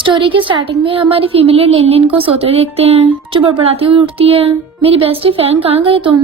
Story के starting में हमारी फीमेल लीड लिनलिन को सोते हुए देखते हैं, जो बड़बड़ाती हुई उठती है, मेरी बेस्टी फैंग कहाँ गए तुम।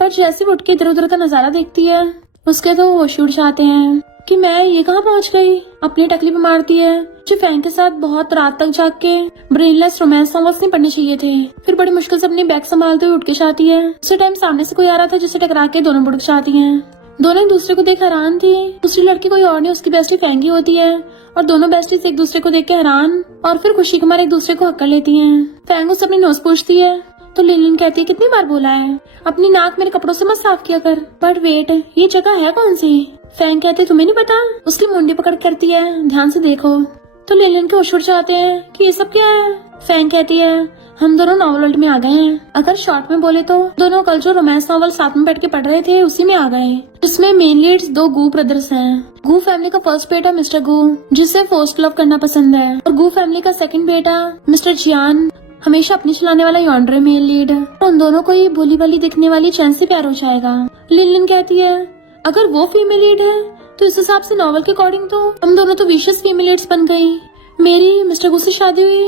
पर जैसे उठ के इधर उधर का नजारा देखती है, उसके तो होश उड़ जाते हैं कि मैं ये कहाँ पहुँच गई। अपनी टकली पे मारती है, जो फैंग के साथ बहुत रात तक जाग के ब्रेनलेस रोमांस नॉवेल्स नहीं पढ़ने चाहिए थे। फिर बड़ी मुश्किल से अपनी बैग संभालते हुए उठ के जाती है। उसी टाइम सामने से कोई आ रहा था, जिसे टकरा के दोनों बुड़क जाती हैं। दोनों एक दूसरे को देख हैरान थी। दूसरी लड़की कोई और नहीं, उसकी बेस्टी फैंग ही होती है। और दोनों बेस्टीज एक दूसरे को देख के हैरान और फिर खुशी के मारे एक दूसरे को हक कर लेती हैं। फैंग उससे अपनी नोज पूछती है, तो लिनलिन कहती है कितनी बार बोला है अपनी नाक मेरे कपड़ों से मत साफ किया कर। बट वेट, ये जगह है कौन सी। फैंग कहती है तुम्हें नहीं पता। उसकी मुंडी पकड़ करती है, ध्यान से देखो। तो लिनलिन के होश उड़ जाते हैं कि ये सब क्या है। फैंग कहती है हम दोनों नॉवल वर्ल्ड में आ गए हैं। अगर शॉर्ट में बोले तो दोनों कल जो रोमांस नॉवल साथ में बैठ के पढ़ रहे थे, उसी में आ गए। जिसमें मेन लीड्स दो गू ब्रदर्स हैं। गू फैमिली का फर्स्ट बेटा मिस्टर गू, जिसे फोर्स्ड लव करना पसंद है, और गू फैमिली का सेकंड बेटा मिस्टर जियान, हमेशा अपनी चलाने वाला यॉन्ड्रे मेल लीड। उन दोनों को ही भोली भाली दिखने वाली चैन से प्यार हो जाएगा। लिनलिन कहती है अगर वो फीमेल लीड है तो इस हिसाब से नॉवल के अकॉर्डिंग तो हम दोनों तो विशेष फीमेल लीड्स बन गई। मेरी मिस्टर गू से शादी हुई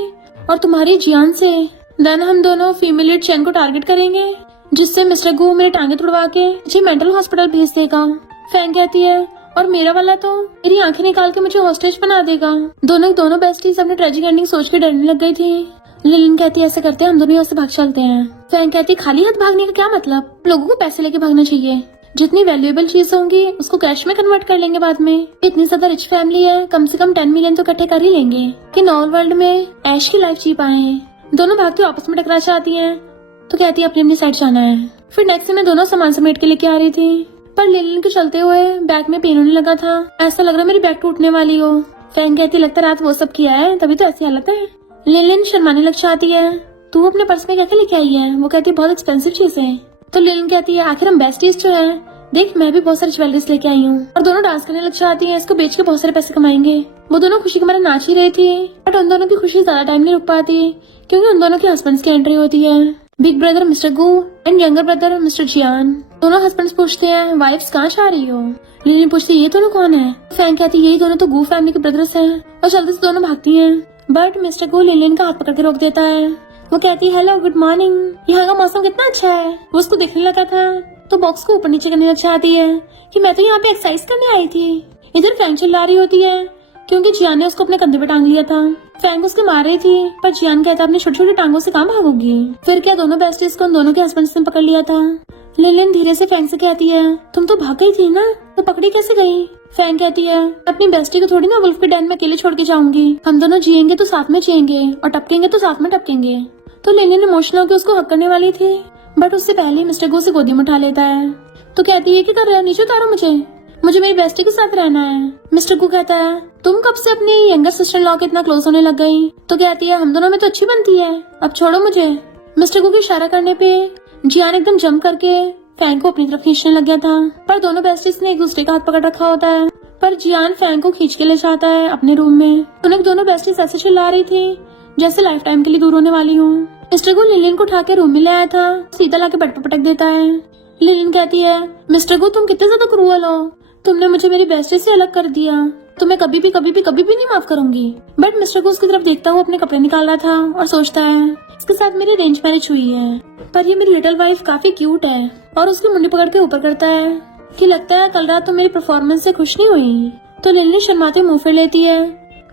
और तुम्हारी जियान से। देन हम दोनों फीमेल लीड चैन को टारगेट करेंगे, जिससे मिस्टर गू मेरे टांगे तुड़वा के मुझे मेंटल हॉस्पिटल भेज देगा। फैंग कहती है और मेरा वाला तो मेरी आंखें निकाल के मुझे हॉस्टेज बना देगा। दोनों बेस्टीज अपने ट्रेजिक एंडिंग सोच के डरने लग गई थी। लिनलिन कहती है ऐसे करते हैं हम दोनों यहाँ से भाग चलते हैं। फैंग कहती है खाली हाथ भागने का क्या मतलब, लोगों को पैसे लेके भागना चाहिए। जितनी वैल्यूएबल चीज होंगी उसको कैश में कन्वर्ट कर लेंगे बाद में। इतनी ज्यादा रिच फैमिली है, कम से कम 10 मिलियन तो इकट्ठे कर ही लेंगे कि नॉवल वर्ल्ड में ऐश की लाइफ जी पाए। दोनों भागती आपस में टकरा जाती हैं, तो कहती है अपनी अपनी साइड जाना है। फिर नेक्स्ट में दोनों सामान समेट के लेके आ रही थी, पर लिनलिन के चलते हुए बैग में पेन होने लगा था। ऐसा लग रहा मेरी बैग टूटने वाली हो। फैंग कहती लगता रात वो सब किया है, तभी तो ऐसी हालत है। लिनलिन शर्माने लग जाती है, तू अपने पर्स में क्या लेके आई है। वो कहती है बहुत एक्सपेंसिव चीज है। तो लिनलिन कहती है आखिर हम बेस्टीज जो है, देख मैं भी बहुत सारी ज्वेलरीज लेके आई हूँ। और दोनों डांस करने लग जाती हैं, इसको बेच के बहुत सारे पैसे कमाएंगे। वो दोनों खुशी के मारे नाच ही रही थी, बट उन दोनों की खुशी ज्यादा टाइम नहीं रुक पाती, क्योंकि उन दोनों के हस्बैंड्स की एंट्री होती है। Big brother mister Gu and younger brother mister Jian. दोनों हस्बैंड्स पूछते हैं वाइफ्स कहाँ जा रही हो। लिनलिन पूछती है ये दोनों कौन है। फैंग कहती है यही दोनों तो गू फैमिली के ब्रदर्स हैं, और जल्दी से दोनों भागती हैं। बट मिस्टर गू लिनलिन का हाथ पकड़ के रोक देता है। वो कहती है हेलो गुड मॉर्निंग, यहाँ का मौसम कितना अच्छा है। वो उसको देखने लगा था तो बॉक्स को ऊपर नीचे करने लग जाती है कि मैं तो यहाँ पे एक्सरसाइज करने आई थी। इधर फैंग चिल्ला रही होती है क्योंकि जियान ने उसको अपने कंधे पे टांग लिया था। फैंग उसके मार रही थी, पर जियान कहता अपनी छोटी छोटी टांगों से कहाँ भागोगी। फिर क्या दोनों बेस्टीज को उन दोनों के हस्बैंड्स ने पकड़ लिया था। लिनलिन धीरे से फैंग से कहती है तुम तो भाग गई थी ना, तो पकड़ी कैसे गई। फैंग कहती है अपनी बेस्टी को थोड़ी ना वुल्फ के डैन में अकेले छोड़ के जाऊंगी। हम दोनों जिएंगे तो साथ में जिएंगे और टपकेंगे तो साथ में टपकेंगे। तो लिनलिन इमोशनल होकर उसको हक करने वाली थी, बट उससे पहले मिस्टर गो से गोदी में उठा लेता है। तो कहती है कि कर रहे हो, नीचे उतारो मुझे मेरी बेस्टी के साथ रहना है। मिस्टर गू कहता है तुम कब से अपनी यंगर सिस्टर लॉ के इतना क्लोज होने लग गई। तो कहती है हम दोनों में तो अच्छी बनती है, अब छोड़ो मुझे। मिस्टर गू के इशारा करने पे जियान एकदम जंप करके फैंग को अपनी तरफ खींचने लग गया था, पर दोनों बेस्टीज ने एक दूसरे का हाथ पकड़ रखा होता है। पर जियान फैंग को खींच के ले जाता है अपने रूम में। उन्हें दोनों बेस्टीज ऐसे चिल्ला रही थी जैसे लाइफ टाइम के लिए दूर होने वाली हूँ। मिस्टर गू लिनलिन को उठा के रूम में ले आया था, सीधा लाके बेड पर पटक देता है। लिनलिन कहती है मिस्टर गू तुम कितने ज्यादा क्रूअल हो, तुमने मुझे मेरी बेस्टी से अलग कर दिया, तुम्हें कभी भी नहीं माफ करूंगी। बट मिस्टर गू उसकी तरफ देखता हुआ अपने कपड़े निकाल रहा था और सोचता है इसके साथ मेरी अरेंज मैरिज हुई है, पर ये मेरी लिटिल वाइफ काफी क्यूट है। और उसकी मुंडी पकड़ के ऊपर करता है कि लगता है कल रात तो मेरी परफॉर्मेंस से खुश नहीं हुई। तो लिनलिन शर्माते मुंह फेर लेती है।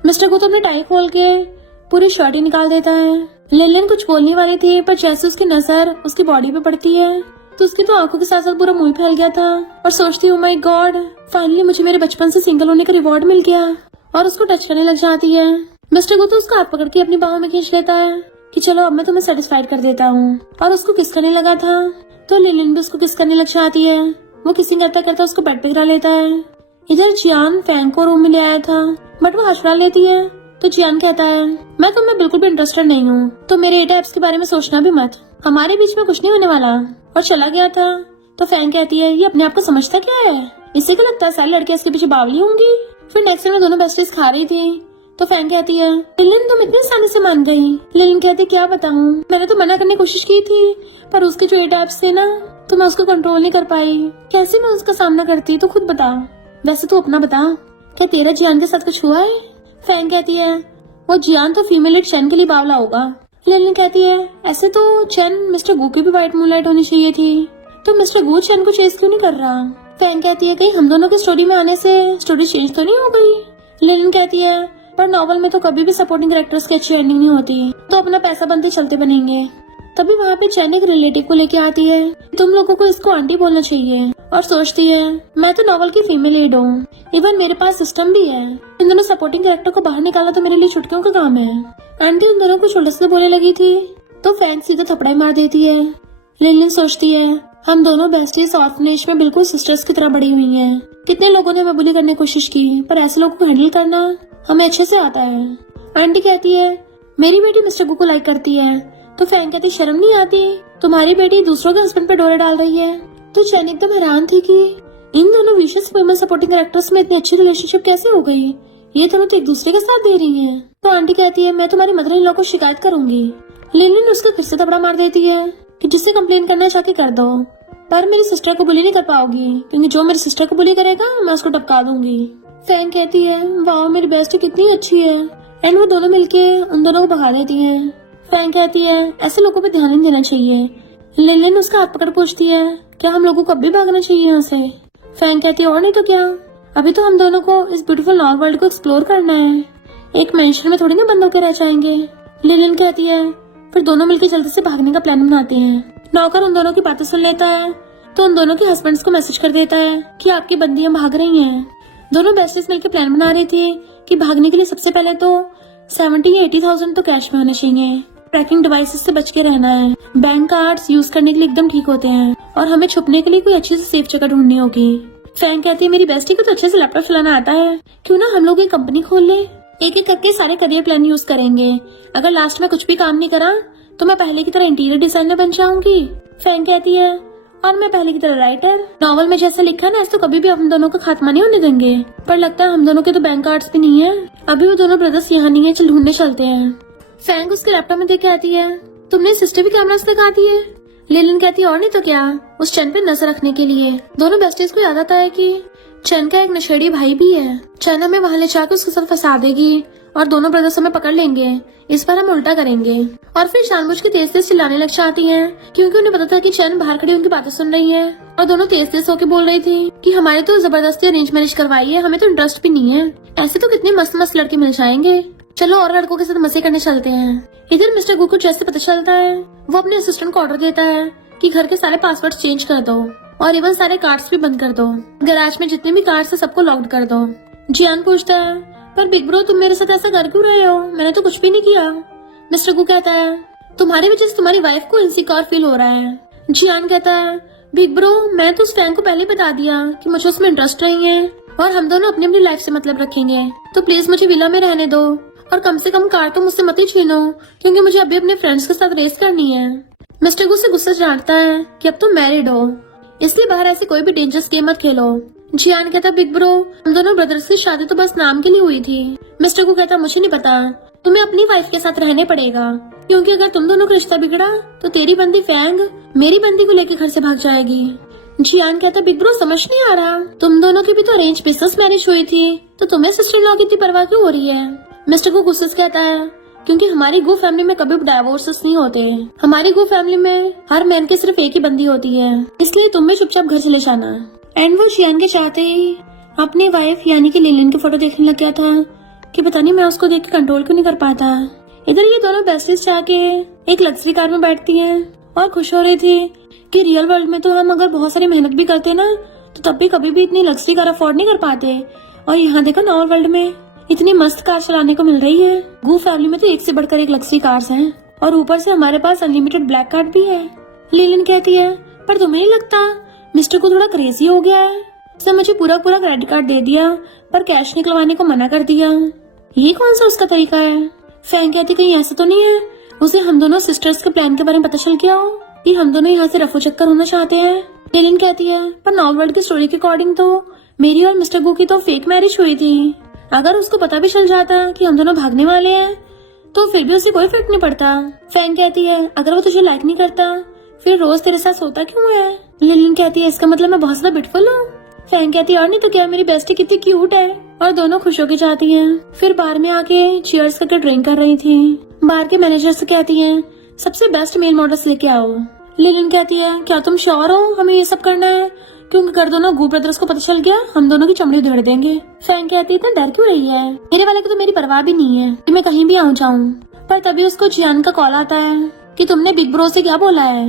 मिस्टर गू तो अपनी टाई खोल के पूरी शर्ट ही निकाल देता है। लिनलिन कुछ बोलने वाली थी, पर जैसे उसकी नजर उसकी बॉडी पे पड़ती है तो उसकी तो आंखों के साथ साथ पूरा मुंह फैल गया था, और सोचती हूँ माय गॉड फाइनली मुझे मेरे बचपन से सिंगल होने का रिवॉर्ड मिल गया। और उसको टच करने लग जाती है। मिस्टर गो तो उसका हाथ पकड़ के अपनी बाहों में खींच लेता है कि चलो अब मैं तुम्हें सेटिस्फाइड कर देता हूँ, और उसको किस करने लगा था। तो लिनलिन भी उसको किस करने लग जाती है। वो किसिंग करता करता उसको बेड पे गिरा लेता है। इधर जियान फैंग को रूम में ले आया था, बट वो हंसड़ा लेती है। तो जियान कहता है मैं तुम्हें बिल्कुल भी इंटरेस्टेड नहीं हूँ, तो मेरे एप्स के बारे में सोचना भी मत, हमारे बीच में कुछ नहीं होने वाला। और चला गया था। तो फैंग कहती है ये अपने आप को समझता क्या है, इसी को लगता है सारी लड़कियां इसके पीछे बावली होंगी। फिर नेक्स्ट में दोनों बेस्टीज खा रही थी, तो फैंग कहती है लिनलिन तुम इतनी आसानी से मान गई। लिनलिन कहती क्या बताऊं, मैंने तो मना करने की कोशिश की थी, पर उसके जो एप्स थे ना तो मैं उसको कंट्रोल नहीं कर पाई। कैसे मैं उसका सामना करती, तो खुद बता। वैसे तू अपना बता, क्या तेरा जियान के साथ कुछ हुआ है। फैंग कहती है वो जियान तो फीमेल लीड चैन के लिए बावला होगा। लिलिन कहती है ऐसे तो चैन मिस्टर गू की भी वाइट मूनलाइट होनी चाहिए थी, तो मिस्टर गू चैन को चेस क्यों नहीं कर रहा। फैंग कहती है कहीं हम दोनों की स्टोरी में आने से स्टोरी चेंज तो नहीं हो गई। लिलिन कहती है पर नॉवल में तो कभी भी सपोर्टिंग कैरेक्टर्स की अच्छी एंडिंग नहीं होती, तो अपना पैसा बनते चलते बनेंगे। तभी वहाँ पे चैन एक रिलेटिव को लेके आती है, तुम लोगों को इसको आंटी बोलना चाहिए, और सोचती है मैं तो नॉवल की फीमेल लीड हूँ, इवन मेरे पास सिस्टम भी है। इन दोनों सपोर्टिंग कैरेक्टर को बाहर निकाला तो मेरे लिए चुटकियों का काम है। आंटी उन दोनों को उल्टे से बोलने लगी थी तो फैंग सीधा थपड़ाई मार देती है। लिलिन सोचती है हम दोनों बेस्टीज ऑर्फनेज में बिल्कुल सिस्टर्स की तरह बड़ी हुई हैं। कितने लोगों ने हमें बुली करने की कोशिश की, पर ऐसे लोगों को हैंडल करना हमें अच्छे से आता है। आंटी कहती है मेरी बेटी मिस्टर गू को लाइक करती है, तो फैंग कहती शर्म नहीं आती, तुम्हारी बेटी दूसरों के हस्बैंड पे डोरे डाल रही है। तो चैन एकदम हैरान थी कि इन दोनों विशेष फीमेल सपोर्टिंग कैरेक्टर्स में इतनी अच्छी रिलेशनशिप कैसे हो गई, ये दोनों तो एक दूसरे का साथ दे रही हैं। तो आंटी कहती है मैं तुम्हारी मदर इन लॉ को शिकायत करूंगी। लिलिन उसको फिर से थपड़ा मार देती है कि जिससे कंप्लेन करना चाह के कर दो, पर मेरी सिस्टर को बुली नहीं कर पाओगी, क्योंकि जो मेरी सिस्टर को बुली करेगा मैं उसको टपका दूंगी। फैंग कहती है वाह मेरी बेस्टी कितनी अच्छी है, एंड वो दोनों मिलके उन दोनों को भगा देती है। फैंग कहती है ऐसे लोगों पे ध्यान नहीं देना चाहिए। लिलिन उसका हाथ पकड़ पूछती है क्या हम लोगों को अब भी भागना चाहिए यहाँ से। फैंग कहती है और नहीं तो क्या, अभी तो हम दोनों को इस ब्यूटीफुल नॉर्थ वर्ल्ड को एक्सप्लोर करना है, एक मेंशन में थोड़ी ना बंद होकर रह जाएंगे। लिलिन कहती है फिर दोनों मिलकर जल्दी से भागने का प्लान बनाते हैं। नौकर उन दोनों की बातें सुन लेता है तो उन दोनों के हस्बैंड्स को मैसेज कर देता है कि आपकी बंदियां भाग रही हैं। दोनों बेस्टीज मिलकर प्लान बना रही थी कि भागने के लिए सबसे पहले तो 70 या 80,000 तो कैश में होने चाहिए। ट्रैकिंग डिवाइसेस से बच के रहना है। बैंक कार्ड्स यूज करने के लिए एकदम ठीक होते हैं, और हमें छुपने के लिए कोई अच्छी से सेफ जगह ढूंढनी होगी। फैंग कहती है मेरी बेस्टी को तो अच्छे से लैपटॉप चलाना आता है, क्यों ना हम लोग एक कंपनी खोल ले, एक एक करके सारे करियर प्लान यूज करेंगे। अगर लास्ट में कुछ भी काम नहीं करा तो मैं पहले की तरह इंटीरियर डिजाइनर बन जाऊंगी। फैंग कहती है और मैं पहले की तरह राइटर। नॉवल में जैसे लिखा ना ऐसे तो कभी भी हम दोनों का खात्मा नहीं होने देंगे, पर लगता है हम दोनों के तो बैंक कार्ड्स भी नहीं है। अभी वो दोनों ब्रदर्स यहाँ नहीं है, चल ढूंढने चलते हैं। फैंग उसके लैपटॉप में देख के आती है तुमने सीसीटीवी कैमरास दिखाती है। लिलिन कहती है और नहीं तो क्या, उस चैन पे नजर रखने के लिए। दोनों बेस्टीज को याद आता है कि चैन का एक नशेड़ी भाई भी है। चैन हमें वहाँ ले जाकर उसके साथ फंसा देगी और दोनों ब्रदर्स हमें पकड़ लेंगे। इस बार हम उल्टा करेंगे। और फिर जानबूझ के तेज तेज चिल्लाने लग जाती हैं, क्योंकि उन्हें पता था कि चैन बाहर खड़ी उनकी बातें सुन रही है, और दोनों तेज तेज होकर बोल रही थी कि हमारे तो जबरदस्ती अरेंज मैरिज करवाई है, हमें तो इंटरेस्ट भी नहीं है, ऐसे तो कितने मस्त मस्त लड़के मिल जाएंगे, चलो और लड़कों के साथ मजे करने चलते हैं। इधर मिस्टर गू को जैसे पता चलता है वो अपने असिस्टेंट को ऑर्डर देता है कि घर के सारे पासवर्ड चेंज कर दो और इवन सारे कार्ड्स भी बंद कर दो, गैराज में जितने भी कार्ड्स है सबको लॉक्ड कर दो। जियान पूछता है पर बिग ब्रो तुम मेरे साथ ऐसा कर क्यों रहे हो, मैंने तो कुछ भी नहीं किया। मिस्टर गू कहता है तुम्हारी वजह से तुम्हारी वाइफ को इनसिक्योर फील हो रहा है। जियान कहता है बिग ब्रो मैं तो उस फैंग को पहले बता दिया कि मुझे उसमें इंटरेस्ट नहीं है और हम दोनों अपनी अपनी लाइफ से मतलब रखेंगे, तो प्लीज मुझे विला में रहने दो और कम से कम कार तो मुझसे मत ही छीनो, क्योंकि मुझे अभी अपने फ्रेंड्स के साथ रेस करनी है। मिस्टर गू से गुस्सा जानता है कि अब तुम मैरिड हो, इसलिए बाहर ऐसे कोई भी डेंजरस गेम मत खेलो। जियान कहता बिग ब्रो हम दोनों ब्रदर्स की शादी तो बस नाम के लिए हुई थी। मिस्टर गू कहता मुझे नहीं पता, तुम्हें अपनी वाइफ के साथ रहने पड़ेगा, क्योंकि अगर तुम दोनों का रिश्ता बिगड़ा तो तेरी बंदी फैंग मेरी बंदी को लेकर घर से भाग जाएगी। जियान कहता बिग ब्रो समझ नहीं आ रहा, तुम दोनों की भी तो अरेंज बिजनेस मैरिज हुई थी, तो तुम्हें सिस्टर इन लॉ की इतनी परवाह क्यों हो रही है। मिस्टर गू गुस्से से कहता है क्योंकि हमारी गू फैमिली में कभी डाइवोर्सेस नहीं होते, हमारी गू फैमिली में हर मैन की सिर्फ एक ही बंदी होती है, इसलिए तुम भी चुपचाप घर चले जाना। एंड वो जियान के चाहते ही अपनी वाइफ यानी कि लिलिन की फोटो देखने लग गया था कि पता नहीं मैं उसको देख के कंट्रोल क्यों नहीं कर पाता। इधर ये दोनों बेस्टीज जाके एक लग्जरी कार में बैठती हैं और खुश हो रही थी कि रियल वर्ल्ड में तो हम अगर बहुत सारी मेहनत भी करते ना तो तब भी कभी भी इतनी लग्जरी कार अफोर्ड नहीं कर पाते, और यहाँ देखो नॉर्थ वर्ल्ड में इतनी मस्त कार चलाने को मिल रही है। गू फैमिली में तो एक से बढ़कर एक लग्जरी कार्स हैं, और ऊपर से हमारे पास अनलिमिटेड ब्लैक कार्ड भी है। लिलिन कहती है पर तुम्हें नहीं लगता मिस्टर को थोड़ा क्रेजी हो गया है, उसने मुझे पूरा पूरा क्रेडिट कार्ड दे दिया पर कैश निकलवाने को मना कर दिया, ये कौन सा उसका तरीका है। फैंग कहती कहीं ऐसा तो नहीं है उसे हम दोनों सिस्टर्स के प्लान के बारे में पता चल गया हो कि हम दोनों यहाँ से रफू चक्कर होना चाहते हैं। लिलिन कहती है पर नॉर्थ वर्ल्ड की स्टोरी के अकॉर्डिंग तो मेरी और मिस्टर गू की तो फेक मैरिज हुई थी, अगर उसको पता भी चल जाता कि हम दोनों भागने वाले हैं तो फिर भी उसे कोई फर्क नहीं पड़ता। फैंग कहती है अगर वो तुझे लाइक नहीं करता फिर रोज तेरे साथ सोता क्यों है। लिलिन कहती है इसका मतलब मैं बहुत ज्यादा ब्यूटीफुल हूँ। फैंग कहती है और नहीं तो क्या, मेरी बेस्टी कितनी क्यूट है। और दोनों खुश होके जाती हैं। फिर बार में आके चीयर्स करके ड्रिंक कर रही थी। बार के मैनेजर से कहती हैं सबसे बेस्ट मेल मॉडल्स लेके आओ। लिलिन कहती है क्या तुम श्योर हो हमें ये सब करना है, क्योंकि कर दो ना गू ब्रदर्स को पता चल गया हम दोनों की चमड़ी उधेड़ देंगे। फैंग कहती है इतना डर क्यों रही है, मेरे वाले को तो मेरी परवाह भी नहीं है कि मैं कहीं भी आऊँ जाऊँ। पर तभी उसको जियान का कॉल आता है कि तुमने बिग ब्रो से क्या बोला है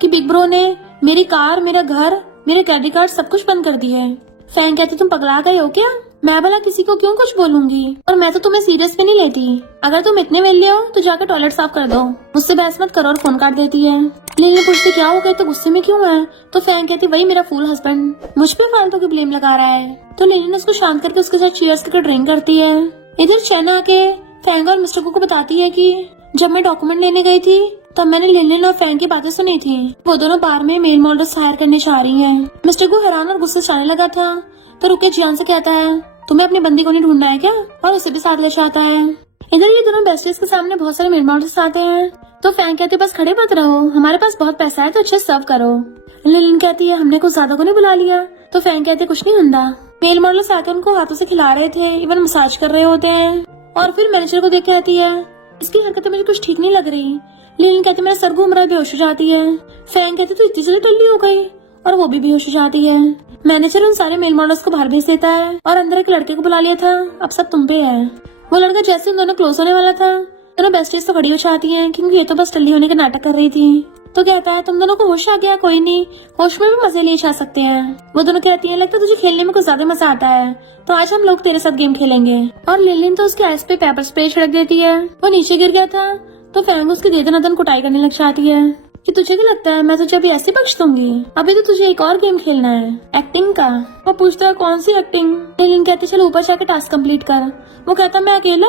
कि बिग ब्रो ने मेरी कार, मेरा घर, मेरे क्रेडिट कार्ड सब कुछ बंद कर दिए है। फैंग कहती तुम पगला गए हो क्या, मैं भला किसी को क्यों कुछ बोलूंगी, और मैं तो तुम्हें सीरियस में नहीं लेती। अगर तुम इतने वेले हो तो जाकर टॉयलेट साफ कर दो, मुझसे बहस मत करो, और फोन काट देती है। लिली पूछती क्या हो गया, तो गुस्से में क्यों है। तो फैंग कहती वही मेरा फूल हस्बैंड मुझ पे फालतू की ब्लेम लगा रहा है। तो लिली ने उसको शांत करके उसके साथ चीयर्स करके ड्रिंक करती है। इधर चैन आके फैंग और मिस्टर को बताती है कि जब मैं डॉक्यूमेंट लेने गई थी तब मैंने लिलिन और फैंग की बातें सुनी थी, वो दोनों बार में मेल मॉडल्स हायर करने जा रही हैं। मिस्टर को हैरान और गुस्से से आने लगा था तो रुके जियान से कहता है तुम्हें अपनी बंदी को नहीं ढूंढना है क्या, और उसे भी साथ ले जाता है। इधर ये दोनों बेस्टीज के सामने बहुत सारे मेल मॉडल्स आते हैं। तो फैंग कहती है बस खड़े मत रहो, हमारे पास बहुत पैसा है तो अच्छे सर्व करो। लिलिन कहती है हमने कुछ ज्यादा को नहीं बुला लिया। तो फैंग कहती है कुछ नहीं हुंदा। मेल मॉडल्स आके उनको हाथों से खिला रहे थे, इवन मसाज कर रहे होते हैं। और फिर मैनेजर को देख कहती है इसकी हरकतें मुझे कुछ ठीक नहीं लग रही। लिलिन कहती मेरा सर घूम रहा है, बेहोश हो जाती है। फैंग कहती तो इतनी जल्दी टल्ली हो गई, और वो भी बेहोश हो जाती है। मैनेजर उन सारे मेल मॉडल्स को बाहर भेज देता है और अंदर एक लड़के को बुला लिया था, अब सब तुम पे है। वो लड़का जैसे उन दोनों क्लोज होने वाला था दोनों बेस्टीज तो खड़ी हो जाती हैं, क्योंकि ये तो बस टल्ली होने का नाटक कर रही थी। तो कहता है तुम दोनों को होश आ गया, कोई नहीं, होश में भी मजे ले जा सकते हैं। वो दोनों कहती हैं लगता है तुझे खेलने में कुछ ज्यादा मजा आता है, तो आज हम लोग तेरे साथ गेम खेलेंगे। और लिलिन तो उसके आइस पे पेपर स्प्रे छिड़क देती है। वो नीचे गिर गया था तो फैंग उसकी दे दनादन कुटाई करने लग जाती है कि तुझे क्या लगता है मैं तुझे अभी ऐसे बख्श दूंगी, अभी तो तुझे एक और गेम खेलना है एक्टिंग का। वो पूछता है कौन सी एक्टिंग। लिलिन कहती चलो ऊपर जाके टास्क कंप्लीट कर। वो कहता मैं अकेला,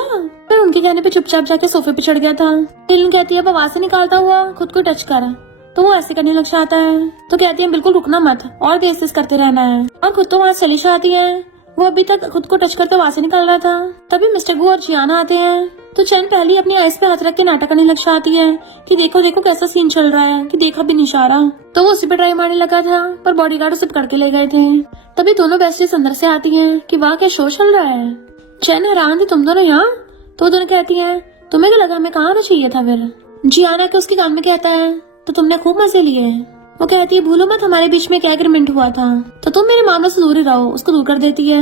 फिर उनके कहने पे चुपचाप जाके सोफे पे चढ़ गया था। लिलिन कहती है अब आवाज से निकालता हुआ खुद को टच कर, तो वो ऐसे करने लग जाता है। तो कहती है बिल्कुल रुकना मत और तेज करते रहना है, और खुद तो वहाँ चली जाती है। वो अभी तक खुद को टच करते आवाज से निकाल रहा था, तभी मिस्टर गू और जियाना आते हैं। तो चैन पहले अपनी आइस पे हाथ रख के नाटक करने लग जाती है कि देखो देखो कैसा सीन चल रहा है, कि देखा भी नहीं जा रहा। तो वो उसी पे ट्राई मारने लगा था, पर बॉडीगार्ड उसे पकड़ के ले गए थे। तभी दोनों बेस्टीज अंदर से आती हैं कि वाह क्या शो चल रहा है। चैन हैरान थी तुम दोनों यहाँ। तो दोनों कहती है तुम्हें क्या लगा मैं कहाँ आना चाहिए था। फिर जियाना के उसके कान में कहता है तो तुमने खूब मजे लिए। वो कहती है भूलो मत हमारे बीच में क्या एग्रीमेंट हुआ था, तो तुम मेरे मामले से दूर ही रहो। उसको दूर कर देती है।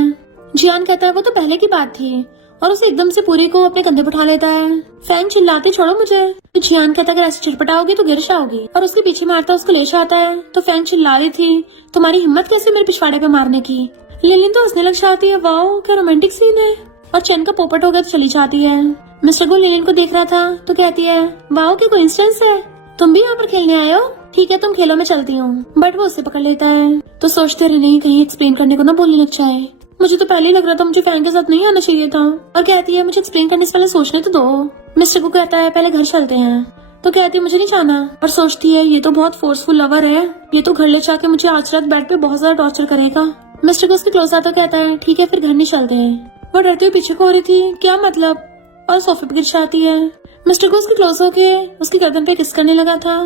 जियान कहता है वो तो पहले की बात थी, और उसे एकदम से पूरी को अपने कंधे पर उठा लेता है। फैंग चिल्लाती छोड़ो मुझे। तो जियान कहता है अगर ऐसे चिटपटाओगी तो गिर जाओगी, और उसके पीछे मारता उसको ले जाता है। तो फैंग चिल्ला रही थी तुम्हारी हिम्मत कैसे मेरे पिछवाड़े पे मारने की। लिलिन तो हंसने लग जाती है वाओ क्या रोमांटिक सीन है, और चैन का पोपट हो गया तो चली जाती है। मिस्टर गो लिलिन को देख रहा था तो कहती है वाओ क्या कोइंसिडेंस है, तुम भी यहाँ पर खेलने आए हो, ठीक है तुम खेलो मैं चलती हूँ। बट वो उससे पकड़ लेता है। तो सोचते रहे नहीं कहीं एक्सप्लेन करने को ना बोलने लग जाए। मुझे तो पहले ही लग रहा था मुझे फैंग के साथ नहीं आना चाहिए था। और कहती है मुझे एक्सप्लेन करने से पहले सोचने तो दो। मिस्टर को कहता है पहले घर चलते हैं। तो कहती है मुझे नहीं जाना, पर सोचती है ये तो बहुत फोर्सफुल लवर है, ये तो घर ले जाके मुझे आज रात बेड पे बहुत ज्यादा टॉर्चर करेगा। मिस्टर को उसके क्लोज आता कहता है ठीक है फिर घर नहीं चलते हैं। वो डरते हुए पीछे को हो रही थी क्या मतलब, और सोफे पे गिर जाती है। मिस्टर को उसके क्लोज होके उसकी गर्दन पे किस करने लगा था।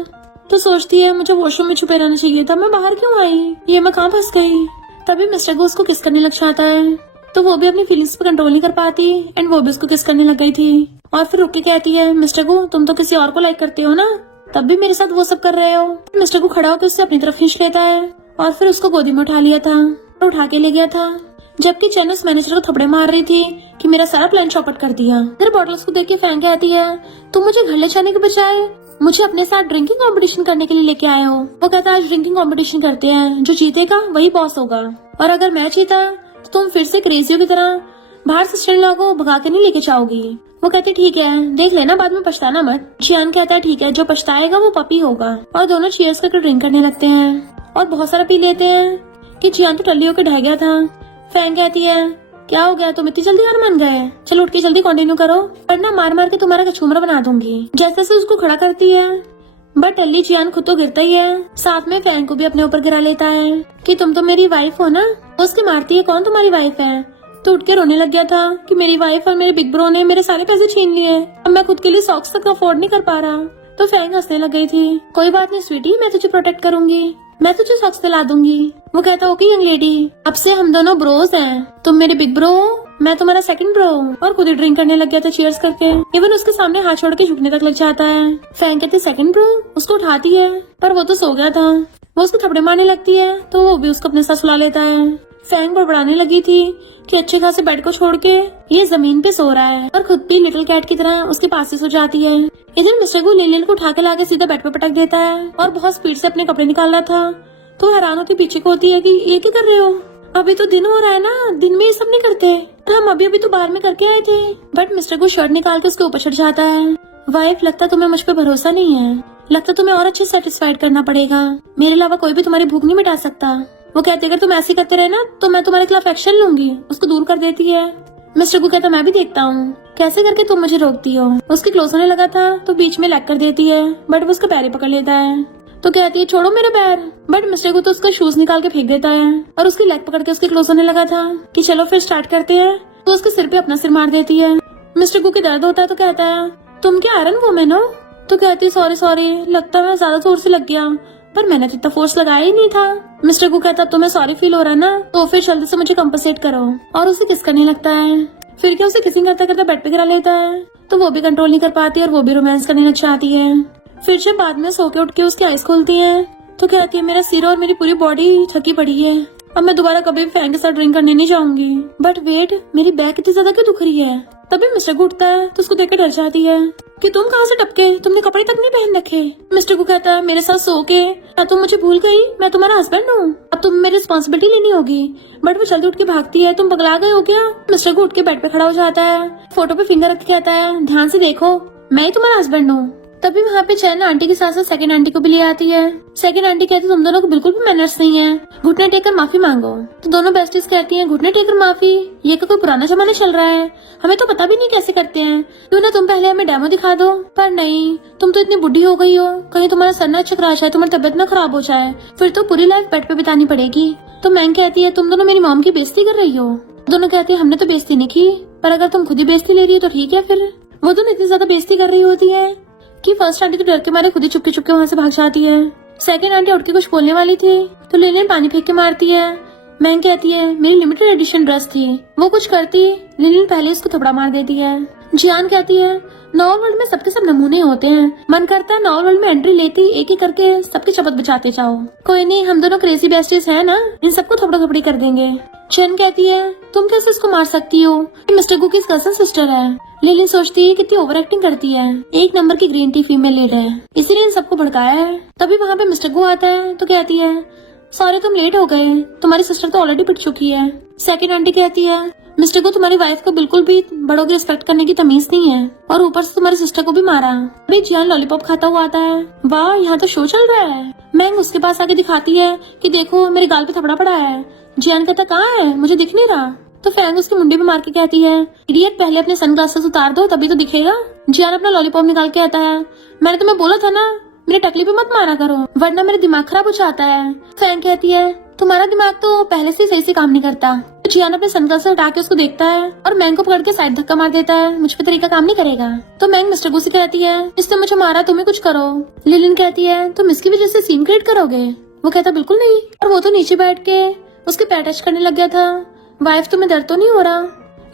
तो सोचती है मुझे वॉशरूम में छुपे रहना चाहिए था, मैं बाहर क्यों आई, ये मैं कहाँ फंस गई। तभी मिस्टर को उसको किस करने लग जाता है। तो वो भी अपनी फीलिंग्स पे कंट्रोल नहीं कर पाती एंड वो भी उसको किस करने लग गई थी। और फिर रुक के कहती है मिस्टर को तुम तो किसी और को लाइक करते हो ना, तब भी मेरे साथ वो सब कर रहे हो। मिस्टर को खड़ा होकर उससे अपनी तरफ खींच लेता है और फिर उसको गोदी में उठा लिया था और उठा के ले गया था। जबकि चैन उस मैनेजर को थपड़े मार रही थी कि मेरा सारा प्लान चौपट कर दिया। फिर बॉटल्स को देख के फैंग कहती है तुम मुझे घर ले जाने के बजाय मुझे अपने साथ ड्रिंकिंग कंपटीशन करने के लिए लेके आए हो। वो कहता है आज ड्रिंकिंग कंपटीशन करते हैं, जो जीतेगा वही बॉस होगा, और अगर मैं जीता तो तुम फिर से क्रेजियों की तरह बाहर से स्टैंड को भगा के नहीं लेके जाओगी। वो कहती ठीक है देख लेना बाद में पछताना मत। जियान कहता है ठीक है जो पछताएगा वो पपी होगा, और दोनों चीयर्स करके ड्रिंक करने लगते हैं और बहुत सारा पी लेते हैं कि जियान तो टल्ली होकर ढह गया था। फैंग कहती है क्या हो गया तुम इतनी जल्दी हार मान गए, चलो उठ के जल्दी कंटिन्यू करो वरना मार मार के तुम्हारा कचूमरा बना दूंगी। जैसे से उसको खड़ा करती है बट टल्ली जियान खुद तो गिरता ही है, साथ में फैंग को भी अपने ऊपर गिरा लेता है कि तुम तो मेरी वाइफ हो ना। उसकी मारती है कौन तुम्हारी वाइफ है। तो उठ के रोने लग गया था कि मेरी वाइफ और मेरे बिग ब्रो ने मेरे सारे पैसे छीन लिए, अब मैं खुद के लिए सॉक्स तक अफोर्ड नहीं कर पा रहा। तो फैंग हंसने लग गई थी कोई बात नहीं स्वीटी मैं तुझे प्रोटेक्ट करूंगी। मैं तुझे सॉक्स दिला दूंगी। वो कहता ओके यंग लेडी, अब से हम दोनों ब्रोस हैं, तुम मेरे बिग ब्रो, मैं तुम्हारा सेकंड ब्रो। और खुद ही ड्रिंक करने लग गया था चीयर्स करके। इवन उसके सामने हाथ छोड़ के झुकने तक लग जाता है। फैंग कहती सेकंड ब्रो, उसको उठाती है पर वो तो सो गया था। वो उसको थपड़े मारने लगती है तो वो भी उसको अपने साथ सुला लेता है। फैंग बड़बड़ाने लगी थी कि अच्छे खासे बेड को छोड़ के ये जमीन पे सो रहा है और खुद भी लिटिल कैट की तरह उसके पास ही सो जाती है। इधर मिस्टर गू लिलियन को उठा के लाके सीधा बेड पे पटक देता है और बहुत स्पीड से अपने कपड़े निकाल रहा था। तो हैरान होती पीछे को होती है कि ये क्या कर रहे हो, अभी तो दिन हो रहा है ना, दिन में ये सब नहीं करते, हम अभी तो बाहर में करके आए थे। बट मिस्टर गू शर्ट निकाल के उसके ऊपर चढ़ जाता है। वाइफ, लगता तुम्हें मुझ पे भरोसा नहीं है, लगता तुम्हें और अच्छे सेटिस्फाइड करना पड़ेगा, मेरे अलावा कोई भी तुम्हारी भूख नहीं मिटा सकता। वो कहते अगर तुम ऐसे करते रहे ना तो मैं तुम्हारे खिलाफ एक्शन लूंगी। उसको दूर कर देती है। मिस्टर गू कहता मैं भी देखता हूँ कैसे करके तुम मुझे रोकती हो। उसके क्लोज होने लगा था तो बीच में लैग कर देती है बट वो उसका पैर ही पकड़ लेता है। तो कहती है छोड़ो मेरा पैर, बट मिस्टर गू तो उसका शूज निकाल के फेंक देता है और उसकी लेग पकड़ के उसके क्लोज होने लगा था कि चलो फिर स्टार्ट करते हैं। तो उसके सिर पे अपना सिर मार देती है। मिस्टर गू के दर्द होता है तो कहता है तुम क्या आयरन वुमेन हो। तो कहती सॉरी, लगता है ज्यादा जोर से लग गया, पर मैंने तो इतना फोर्स लगाया ही नहीं था। मिस्टर गू कहता तुम्हें सॉरी फील हो रहा है ना, तो फिर जल्दी से मुझे कंपनसेट करो। और उसे किस करने लगता है। फिर क्या उसे किसिंग करता करता बेड पे गिरा लेता है। तो वो भी कंट्रोल नहीं कर पाती और वो भी रोमांस करने लग जाती है। फिर जब बाद में सो के उठ के उसकी आईज खोलती है तो कहती है मेरा सिर और मेरी पूरी बॉडी थकी पड़ी है, अब मैं दोबारा कभी भी फैंग के साथ ड्रिंक करने नहीं जाऊंगी। बट वेट, मेरी बैक इतनी ज्यादा क्यों दुख रही है। तभी मिस्टर गू उठता है तो उसको देखकर डर जाती है कि तुम कहाँ से टपके, तुमने कपड़े तक नहीं पहन रखे। मिस्टर गू कहता है मेरे साथ सो के क्या तुम मुझे भूल गई, मैं तुम्हारा हस्बैंड हूँ, अब तुम मेरी रिस्पॉन्सिबिलिटी लेनी होगी। बट वो जल्दी उठ के भागती है, तुम पगला गए हो क्या। मिस्टर गू उठ के बेड पे खड़ा हो जाता है, फोटो पे फिंगर रख के कहता है ध्यान से देखो मैं ही तुम्हारा हस्बैंड हूँ। तभी वहाँ पे चैन आंटी के साथ साथ सेकंड आंटी को भी ले आती है। सेकंड आंटी कहती है तुम दोनों को बिल्कुल भी मैनर्स नहीं है, घुटने टेक कर माफी मांगो। तो दोनों बेस्टीज कहती हैं घुटने टेक कर माफी, ये कोई पुराना जमाना चल रहा है, हमें तो पता भी नहीं कैसे करते हैं, क्यों ना तुम पहले हमें डेमो दिखा दो। पर नहीं, तुम तो इतनी बुढ़ी हो गई हो, कहीं तुम्हारा सर न चकरा जाए, तुम्हारी तबियत न खराब हो जाए, फिर तो पूरी लाइफ बेड पे बितानी पड़ेगी। तो मैंग कहती है तुम दोनों मेरी मॉम की बेइज्जती कर रही हो। दोनों कहती है हमने तो बेइज्जती नहीं की, पर अगर तुम खुद ही बेइज्जती ले रही हो तो ठीक है। फिर वो दोनों इतनी ज्यादा बेइज्जती कर रही होती है कि फर्स्ट आंटी तो डर के मारे खुद ही चुपके चुपके वहाँ से भाग जाती है। सेकंड आंटी उठ के कुछ बोलने वाली थी तो लिलियन पानी फेंक के मारती है। मैंग कहती है मेरी लिमिटेड एडिशन ड्रेस थी, वो कुछ करती, लिलियन पहले इसको थपड़ा मार देती है। जियान कहती है नॉवल वर्ल्ड में सबके सब नमूने होते हैं, मन करता है नॉवल वर्ल्ड में एंट्री लेती एक एक करके सबके शपथ बचाते जाओ। कोई नहीं, हम दोनों क्रेजी बेस्टीज हैं ना, इन सबको थपड़ा थपड़ी कर देंगे। चेन कहती है तुम कैसे इसको मार सकती हो, मिस्टर गू की कजन सिस्टर है। लिलियन सोचती है कितनी ओवर एक्टिंग करती है, एक नंबर की ग्रीन टी फीमेल लीड है, इसीलिए इन सबको भड़काया है। तभी वहाँ पे मिस्टर गू आता है तो कहती है सॉरी तुम लेट हो गए, तुम्हारी सिस्टर तो ऑलरेडी पिट चुकी है। सेकंड आंटी कहती है मिस्टर गू तुम्हारी वाइफ को बिल्कुल भी बड़ों की रिस्पेक्ट करने की तमीज नहीं है, और ऊपर से तुम्हारी सिस्टर को भी मारा। अभी जियान लॉलीपॉप खाता हुआ आता है, वाह यहाँ तो शो चल रहा है। मैंग उसके पास आके दिखाती है कि देखो मेरे गाल पे थपड़ा पड़ा है। जियान कहता कहाँ है, मुझे दिख नहीं रहा। तो फैंग उसकी मुंडी पे मार के कहती है इडियट, पहले अपने सनग्लासेस उतार दो तभी तो दिखेगा। जियान अपना लॉलीपॉप निकाल के आता है, मैंने तुम्हें बोला था ना मेरे टकली पे मत मारा करो वरना मेरा दिमाग खराब हो जाता है। फैंग कहती है तुम्हारा दिमाग तो पहले से सही से काम नहीं करता। जियान अपने सनग्लासेस हटा के उसको देखता है और मैंग को पकड़ के साइड धक्का मार देता है, मुझ पे तरीका काम नहीं करेगा। तो मैंग मिस्टर गू से कहती है इसने मुझे मारा, तुम्हें कुछ करो। लिलियन कहती है तुम इसकी वजह से सीन क्रिएट करोगे। वो कहता बिल्कुल नहीं, और वो तो नीचे बैठ के उसके पैर टच करने लग गया था। वाइफ तुम्हें दर्द तो नहीं हो रहा।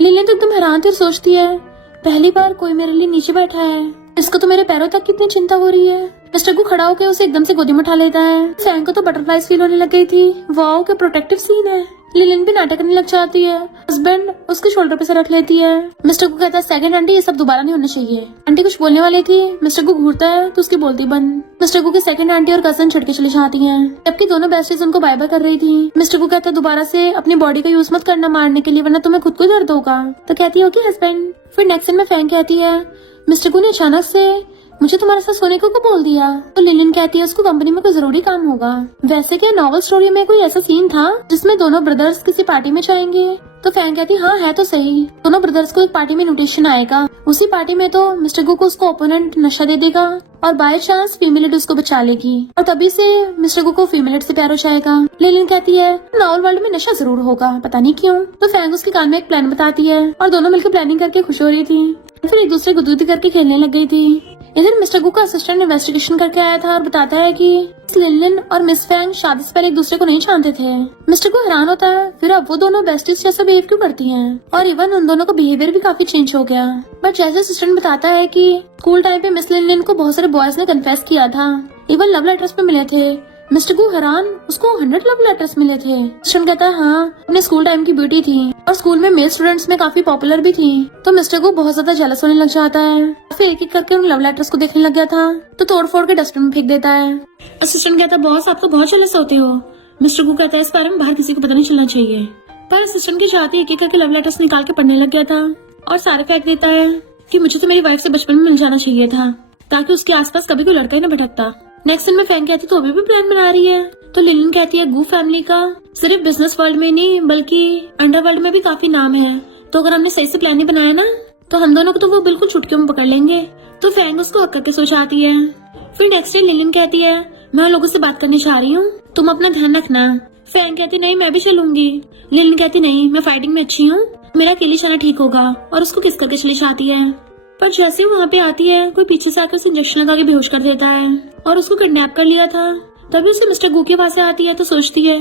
लिलियन तो एकदम हैरान थी और सोचती है पहली बार कोई मेरे लिए नीचे बैठा है, इसको तो मेरे पैरों तक कितनी चिंता हो रही है। मिस्टर गू खड़ा होकर उसे एकदम से गोदी में उठा लेता है। फैंग को तो बटरफ्लाइज फील होने लग गई थी, वाओ क्या प्रोटेक्टिव सीन है। लिलियन भी नाटक करने लग जाती है, हस्बैंड उसके शोल्डर पे से रख लेती है। मिस्टर गू कहता है सेकंड आंटी ये सब दोबारा नहीं होना चाहिए। आंटी कुछ बोलने वाली थी, मिस्टर गू घूरता है तो उसकी बोलती बंद। मिस्टर गू की सेकंड आंटी और कजन छुड़ के चली जाती हैं, जबकि दोनों बेस्टीज उनको बाय बाय कर रही थी। मिस्टर गू कहता है दोबारा से अपनी बॉडी का यूज मत करना मारने के लिए, वरना तुम्हें खुद को दर्द होगा। तो कहती है ओके हस्बैंड। फिर नेक्स्ट सीन में फैंग कहती है मिस्टर गू ने अचानक से मुझे तुम्हारे साथ सोने को बोल दिया। तो लिलियन कहती है उसको कंपनी में कोई जरूरी काम होगा। वैसे क्या नॉवल स्टोरी में कोई ऐसा सीन था जिसमें दोनों ब्रदर्स किसी पार्टी में जाएंगे। तो फैंग कहती हाँ है तो सही, दोनों ब्रदर्स को एक पार्टी में इन्विटेशन आएगा, उसी पार्टी में तो मिस्टर गू को उसको ओपोनेंट नशा दे देगा और बाय चांस फीमेल लीड उसको बचा लेगी, और तभी से मिस्टर गू को फीमेल लीड से प्यार हो जाएगा। लिलियन कहती है नॉवल वर्ल्ड में नशा जरूर होगा, पता नहीं क्यों। तो फैंग उसके कान में एक प्लान बताती है और दोनों मिलकर प्लानिंग करके खुश हो रही थी, फिर एक दूसरे को दूती करके खेलने लग गई थी। इधर मिस्टर गू का असिस्टेंट इन्वेस्टिगेशन करके आया था और बताता है कि मिस लिनलिन और मिस फैंग शादी से पहले एक दूसरे को नहीं जानते थे। मिस्टर गू हैरान होता है, फिर अब वो दोनों बेस्टीज जैसा बिहेव क्यों करती हैं? और इवन उन दोनों का बिहेवियर भी काफी चेंज हो गया। बट जैसे असिस्टेंट बताता है कि स्कूल टाइम पे मिस लिनलिन को बहुत सारे बॉयज ने कन्फेस किया था, इवन लव लेटर्स पे मिले थे। मिस्टर गू हैरान, उसको 100 लव लेटर्स मिले थे। असिस्टेंट कहता है हाँ, अपने स्कूल टाइम की ब्यूटी थी और स्कूल में मेल स्टूडेंट्स में काफी पॉपुलर भी थी। तो मिस्टर गू बहुत ज्यादा जेलस होने लग जाता है, फिर एक एक करके उन लव लेटर्स को देखने लग गया था, तो तोड़ फोड़ के डस्टबिन में फेंक देता है। असिस्टेंट कहता है बॉस, आप तो बहुत जेलस होते हो। मिस्टर गू कहता है इस बारे में बाहर किसी को पता नहीं चलना चाहिए। पर असिस्टेंट की चाहती एक एक करके लव लेटर्स निकाल के पढ़ने लग गया था और सारे फेंक देता है कि मुझे तो मेरी वाइफ से बचपन में मिल जाना चाहिए था, ताकि उसके आसपास कभी कोई लड़का ही न भटकता। नेक्स्ट दिन में फैंग कहती तो अभी भी प्लान बना रही है। तो लिलिन कहती है गू फैमिली का सिर्फ बिजनेस वर्ल्ड में नहीं बल्कि अंडरवर्ल्ड में भी काफी नाम है, तो अगर हमने सही से प्लान नहीं बनाया ना तो हम दोनों को तो वो बिल्कुल चुटकियों में पकड़ लेंगे। तो फैंग उसको हक करके सो जाती है। फिर नेक्स्ट डे लिलिन कहती है मैं लोगों से बात करने जा रही हूँ, तुम अपना ध्यान रखना। फैंग कहती नहीं मैं भी चलूंगी। लिलिन कहती नहीं, मैं फाइटिंग में अच्छी हूँ, मेरा अकेले जाना ठीक होगा, और उसको किस करके चली जाती है। पर जैसे ही वहाँ पे आती है कोई पीछे से आकर इंजेक्शन लगा के बेहोश कर देता है और उसको किडनैप कर लिया था। तभी उसे मिस्टर गू के पास से आती है तो सोचती है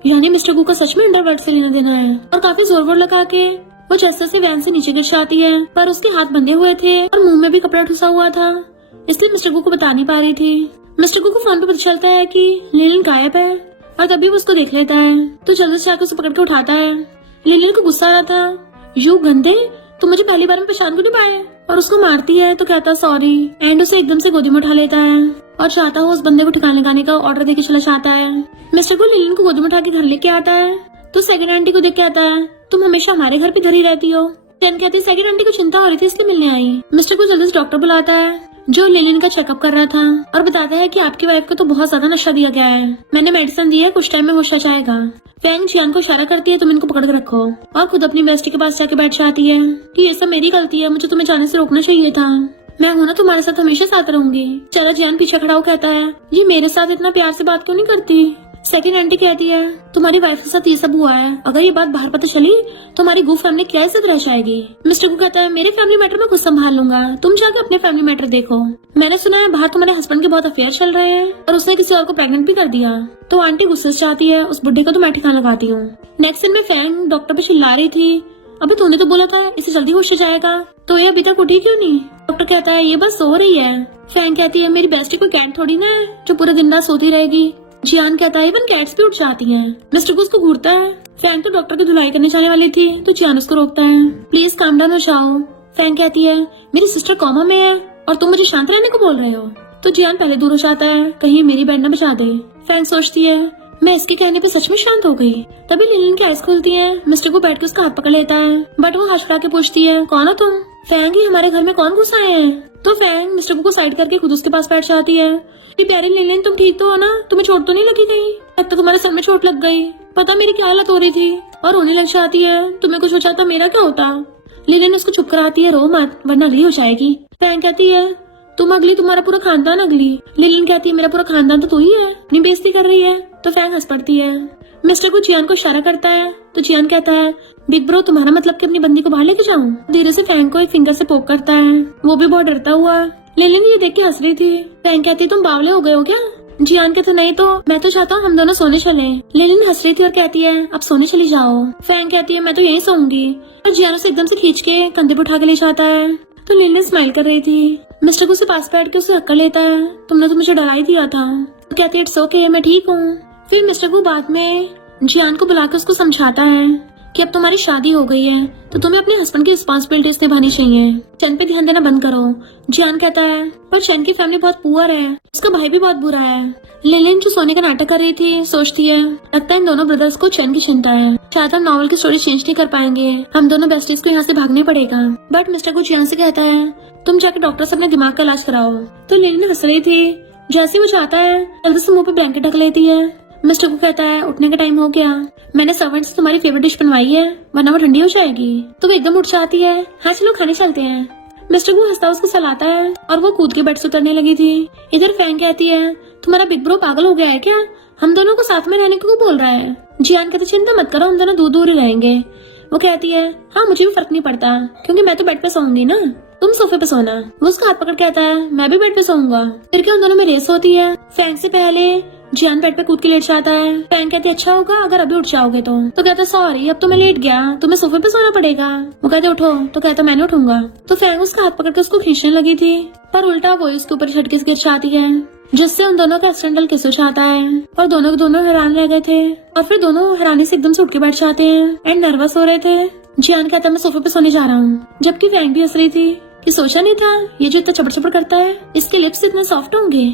यानी मिस्टर गू का सच में अंडरवर्ल्ड से लेना देना है, और काफी जोर वोर लगा के वो जैसे से वैन से नीचे गिर जाती है। पर उसके हाथ बंधे हुए थे और मुंह में भी कपड़ा ठुसा हुआ था, इसलिए मिस्टर गू को बता नहीं पा रही थी। मिस्टर गू को फोन पे पता चलता है कि लिलिन गायब है और तभी वो उसको देख लेता है, तो जल्दी से जाकर उसे पकड़ के उठाता है। लिलिन को गुस्सा आ रहा था, यू गंदे, तुम मुझे पहली बार में पहचान क्यों नहीं पाए, और उसको मारती है तो कहता सॉरी, एंड उसे एकदम से गोदी में उठा लेता है और चाहता है उस बंदे को ठिकाने लगाने का ऑर्डर देके चला जाता है। मिस्टर को लिलिन को गोदी में उठा के घर लेके आता है तो सेकंड आंटी को देख के आता है तुम हमेशा हमारे घर पे धरी रहती हो। टेन कहती है सेकंड आंटी को चिंता हो रही थी इसलिए मिलने आई। मिस्टर को जल्दी से डॉक्टर बुलाता है जो लिलिन का चेकअप कर रहा था और बताता है कि आपकी वाइफ को तो बहुत ज्यादा नशा दिया गया है, मैंने मेडिसिन दी है, कुछ टाइम में होश आ जाएगा। फैंग जियान को इशारा करती है तुम इनको पकड़ के रखो और खुद अपनी बेस्टी के पास जाके बैठ जाती है कि ये सब मेरी गलती है, मुझे तुम्हें जाने से रोकना चाहिए था, मैं हूं ना तुम्हारे साथ हमेशा साथ रहूंगी। चला जियान पीछे खड़ा हो कहता है ये मेरे साथ इतना प्यार से बात क्यों नहीं करती। सेकंड आंटी कहती है तुम्हारी वाइफ के साथ ये सब हुआ है, अगर ये बात बाहर पता चली तो हमारी गू फैमिली क्या इज्जत रह जाएगी। मिस्टर गू कहता है मेरे फैमिली मैटर में खुद संभाल लूंगा, तुम जाके अपने फैमिली मैटर देखो। मैंने सुना है बाहर तुम्हारे हस्बैंड के बहुत अफेयर चल रहे हैं और उसने किसी और को प्रेग्नेंट भी कर दिया। तो आंटी गुस्से से चाहती है उस बुढ़े को तो मैं ठिकाना लगाती हूँ। नेक्स्ट दिन में फैंग डॉक्टर पे चिल्ला रही थी अभी तूने तो बोला था इसे जल्दी होश जाएगा, तो ये अभी तक उठी क्यों नहीं। डॉक्टर कहता है ये बस सो रही है। फैंग कहती है मेरी बेस्टी कोई कैट थोड़ी ना है जो पूरे दिन रात सोती रहेगी। जियान कहता है इवन कैट्स भी उठ जाती हैं। मिस्टर को उसको घूरता है। फैंग तो डॉक्टर की धुलाई करने जाने वाली थी तो जियान उसको रोकता है, प्लीज काम डाउन हो जाओ। फैंग कहती है मेरी सिस्टर कोमा में है और तुम मुझे शांत रहने को बोल रहे हो। तो जियान पहले दूर हो जाता है कहीं मेरी बैंड न बचा दे। फैंग सोचती है मैं इसके कहने पे सच में शांत हो गई। तभी लिलिन की आइज खुलती है, मिस्टर को बैठ के उसका हाथ पकड़ लेता है बट वो हाथ छुड़ा के पूछती है कौन हो तुम। फैंग ही हमारे घर में कौन घुस आए हैं। तो फैंग मिस्टर को साइड करके खुद उसके पास बैठ जाती है। प्यारी लिलिन तुम ठीक तो हो ना, तुम्हें चोट तो नहीं लगी कहीं, अब तो तुम्हारे सर में चोट लग गई, पता मेरी क्या हालत हो रही थी, और रोने लग जाती है तुम्हें कुछ हो जाता मेरा क्या होता। लिलिन उसको चुप कराती है रो मत वरना अगली हो जाएगी। फैंग कहती है तुम अगली, तुम्हारा पूरा खानदान अगली। लिलिन कहती है मेरा पूरा खानदान तो तू ही है, अपनी बेइज्जती कर रही है। तो फैंग हंस पड़ती है। मिस्टर को जियान को इशारा करता है तो जियान कहता है बिग ब्रो तुम्हारा मतलब कि अपनी बंदी को बाहर लेके जाऊं। धीरे से फैंग को एक फिंगर से पोक करता है, वो भी बहुत डरता हुआ। लिलिन ये देख के हंस रही थी। फैंग कहती तुम बावले हो गए हो क्या। जियान कहते नहीं तो मैं तो चाहता हूँ हम दोनों सोने चले। लिलिन हंस रही थी और कहती है अब सोने चली जाओ। फैंग कहती है मैं तो यहीं सोऊंगी, और जियान उसे एकदम से खींच के कंधे पे उठा के ले जाता है। तो लिलिन स्माइल कर रही थी। मिस्टर को उसे पास बैठ के उसे हक कर लेता है, तुमने तो मुझे डरा ही दिया था। तो कहती है इट्स ओके मैं ठीक हूँ। फिर मिस्टर को बाद में जियान को बुलाकर उसको समझाता है कि अब तुम्हारी शादी हो गई है तो तुम्हें अपने हस्बैंड की रिस्पॉन्सिबिलिटीज निभानी चाहिए, चैन पे ध्यान देना बंद करो। जियान कहता है पर चैन की फैमिली बहुत पुअर है, उसका भाई भी बहुत बुरा है। लिलिन जो सोने का नाटक कर रही थी सोचती है लगता है इन दोनों ब्रदर्स को चैन की चिंता है, शायद हम नॉवल की स्टोरी चेंज नहीं कर पाएंगे, हम दोनों बेस्टीज को यहाँ से भागने पड़ेगा। बट मिस्टर को जियान से कहता है तुम जाके डॉक्टर से अपने दिमाग का इलाज कराओ। तो लिलिन हंस रही थी। जैसे वो चाहता है जल्दी से मुंह पे ब्लैंकेट ढक लेती है। मिस्टर को कहता है उठने का टाइम हो गया, मैंने सर्वेंट से तुम्हारी फेवरेट डिश बनवाई है वरना वो ठंडी हो जाएगी। तो वो एकदम उठ जाती है, हाँ चलो खाने चलते हैं। मिस्टर को हंसता उसको चलाता है और वो कूद के बेड से उतरने लगी थी। इधर फैंग कहती है तुम्हारा बिग ब्रो पागल हो गया है क्या, हम दोनों को साथ में रहने को बोल रहा है। जियान कहते चिंता मत करो हम दोनों दूर दूर ही रहेंगे। वो कहती है हाँ मुझे भी फर्क नहीं पड़ता क्योंकि मैं तो बेड पे सोऊंगी ना। तुम सोफे पे सोना। वो उसका हाथ पकड़ के आता है, मैं भी बेड पे सोऊंगा। फिर क्या उन दोनों में रेस होती है। फैंग से पहले जियान बेड पे कूद के लेट जाता है। फैंग कहती है अच्छा होगा अगर अभी उठ जाओगे तो कहता है सॉरी अब तो मैं लेट गया, तुम्हें सोफे पे सोना पड़ेगा। वो कहते उठो, तो कहता मैं नहीं उठूंगा। तो फैंग उसका हाथ पकड़ के उसको खींचने लगी थी, पर उल्टा वो उसके ऊपर झटके से गिर जाती है, जिससे उन दोनों का एक्सीडेंटल किस हो जाता है और दोनों के दोनों हैरान रह गए थे। और फिर दोनों हैरानी से एकदम से उठ के बैठ जाते हैं एंड नर्वस हो रहे थे। जियान कहता मैं सोफे पे सोने जा रहा हूँ, जबकि फैंग भी हंस रही थी कि सोचा नहीं था ये जो इतना चपड़ चपड़ करता है इसके लिप्स इतने सॉफ्ट होंगे।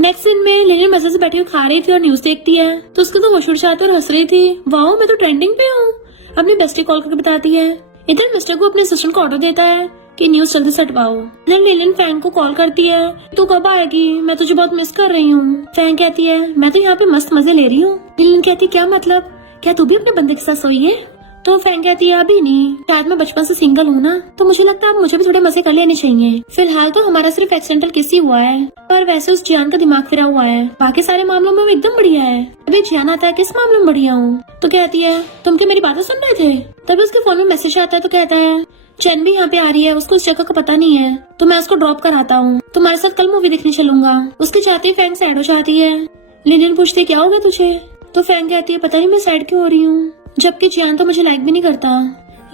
नेक्स्ट सीन में लिलियन मजे से बैठी हुई खा रही थी और न्यूज देखती है, तो उसको तो होश उड़ जाते और हंस रही थी, वाओ मैं तो ट्रेंडिंग पे हूँ। अपनी बेस्टी कॉल करके बताती है। इधर मिस्टर को अपने असिस्टेंट को ऑर्डर देता है कि न्यूज जल्दी से हटवाओ। इधर लिलियन फैंग को कॉल करती है, तू कब आएगी, मैं तुझे बहुत मिस कर रही हूँ। फैंग कहती है मैं तो यहाँ पे मस्त मजे ले रही हूँ। लिलियन कहती क्या मतलब, क्या तू भी अपने बंदे के साथ सोई है? तो फैंग कहती है अभी नहीं, शायद मैं बचपन से सिंगल हूँ ना, तो मुझे लगता है अब मुझे भी थोड़े मजे कर लेने चाहिए। फिलहाल तो हमारा सिर्फ एक्सीडेंटल किस ही हुआ है, पर वैसे उस जियान का दिमाग फिरा हुआ है, बाकी सारे मामलों में वो एकदम बढ़िया है। अभी जियान आता है किस मामले में बढ़िया हूँ, तो कहती है तुम क्या मेरी बातें सुन रहे थे? तभी उसके फोन में मैसेज आता है, तो कहता है चैन भी यहाँ पे आ रही है, उसको इस जगह का पता नहीं है, तो मैं उसको ड्रॉप कराता हूँ, तुम्हारे साथ कल मूवी देखने चलूंगा। उसके चाहते ही फैंग सैड हो जाती है। लिलियन पूछती क्या हो गया तुझे? तो फैंग कहती है पता नहीं मैं सैड क्यों हो रही हूँ, जबकि जियान तो मुझे लाइक भी नहीं करता।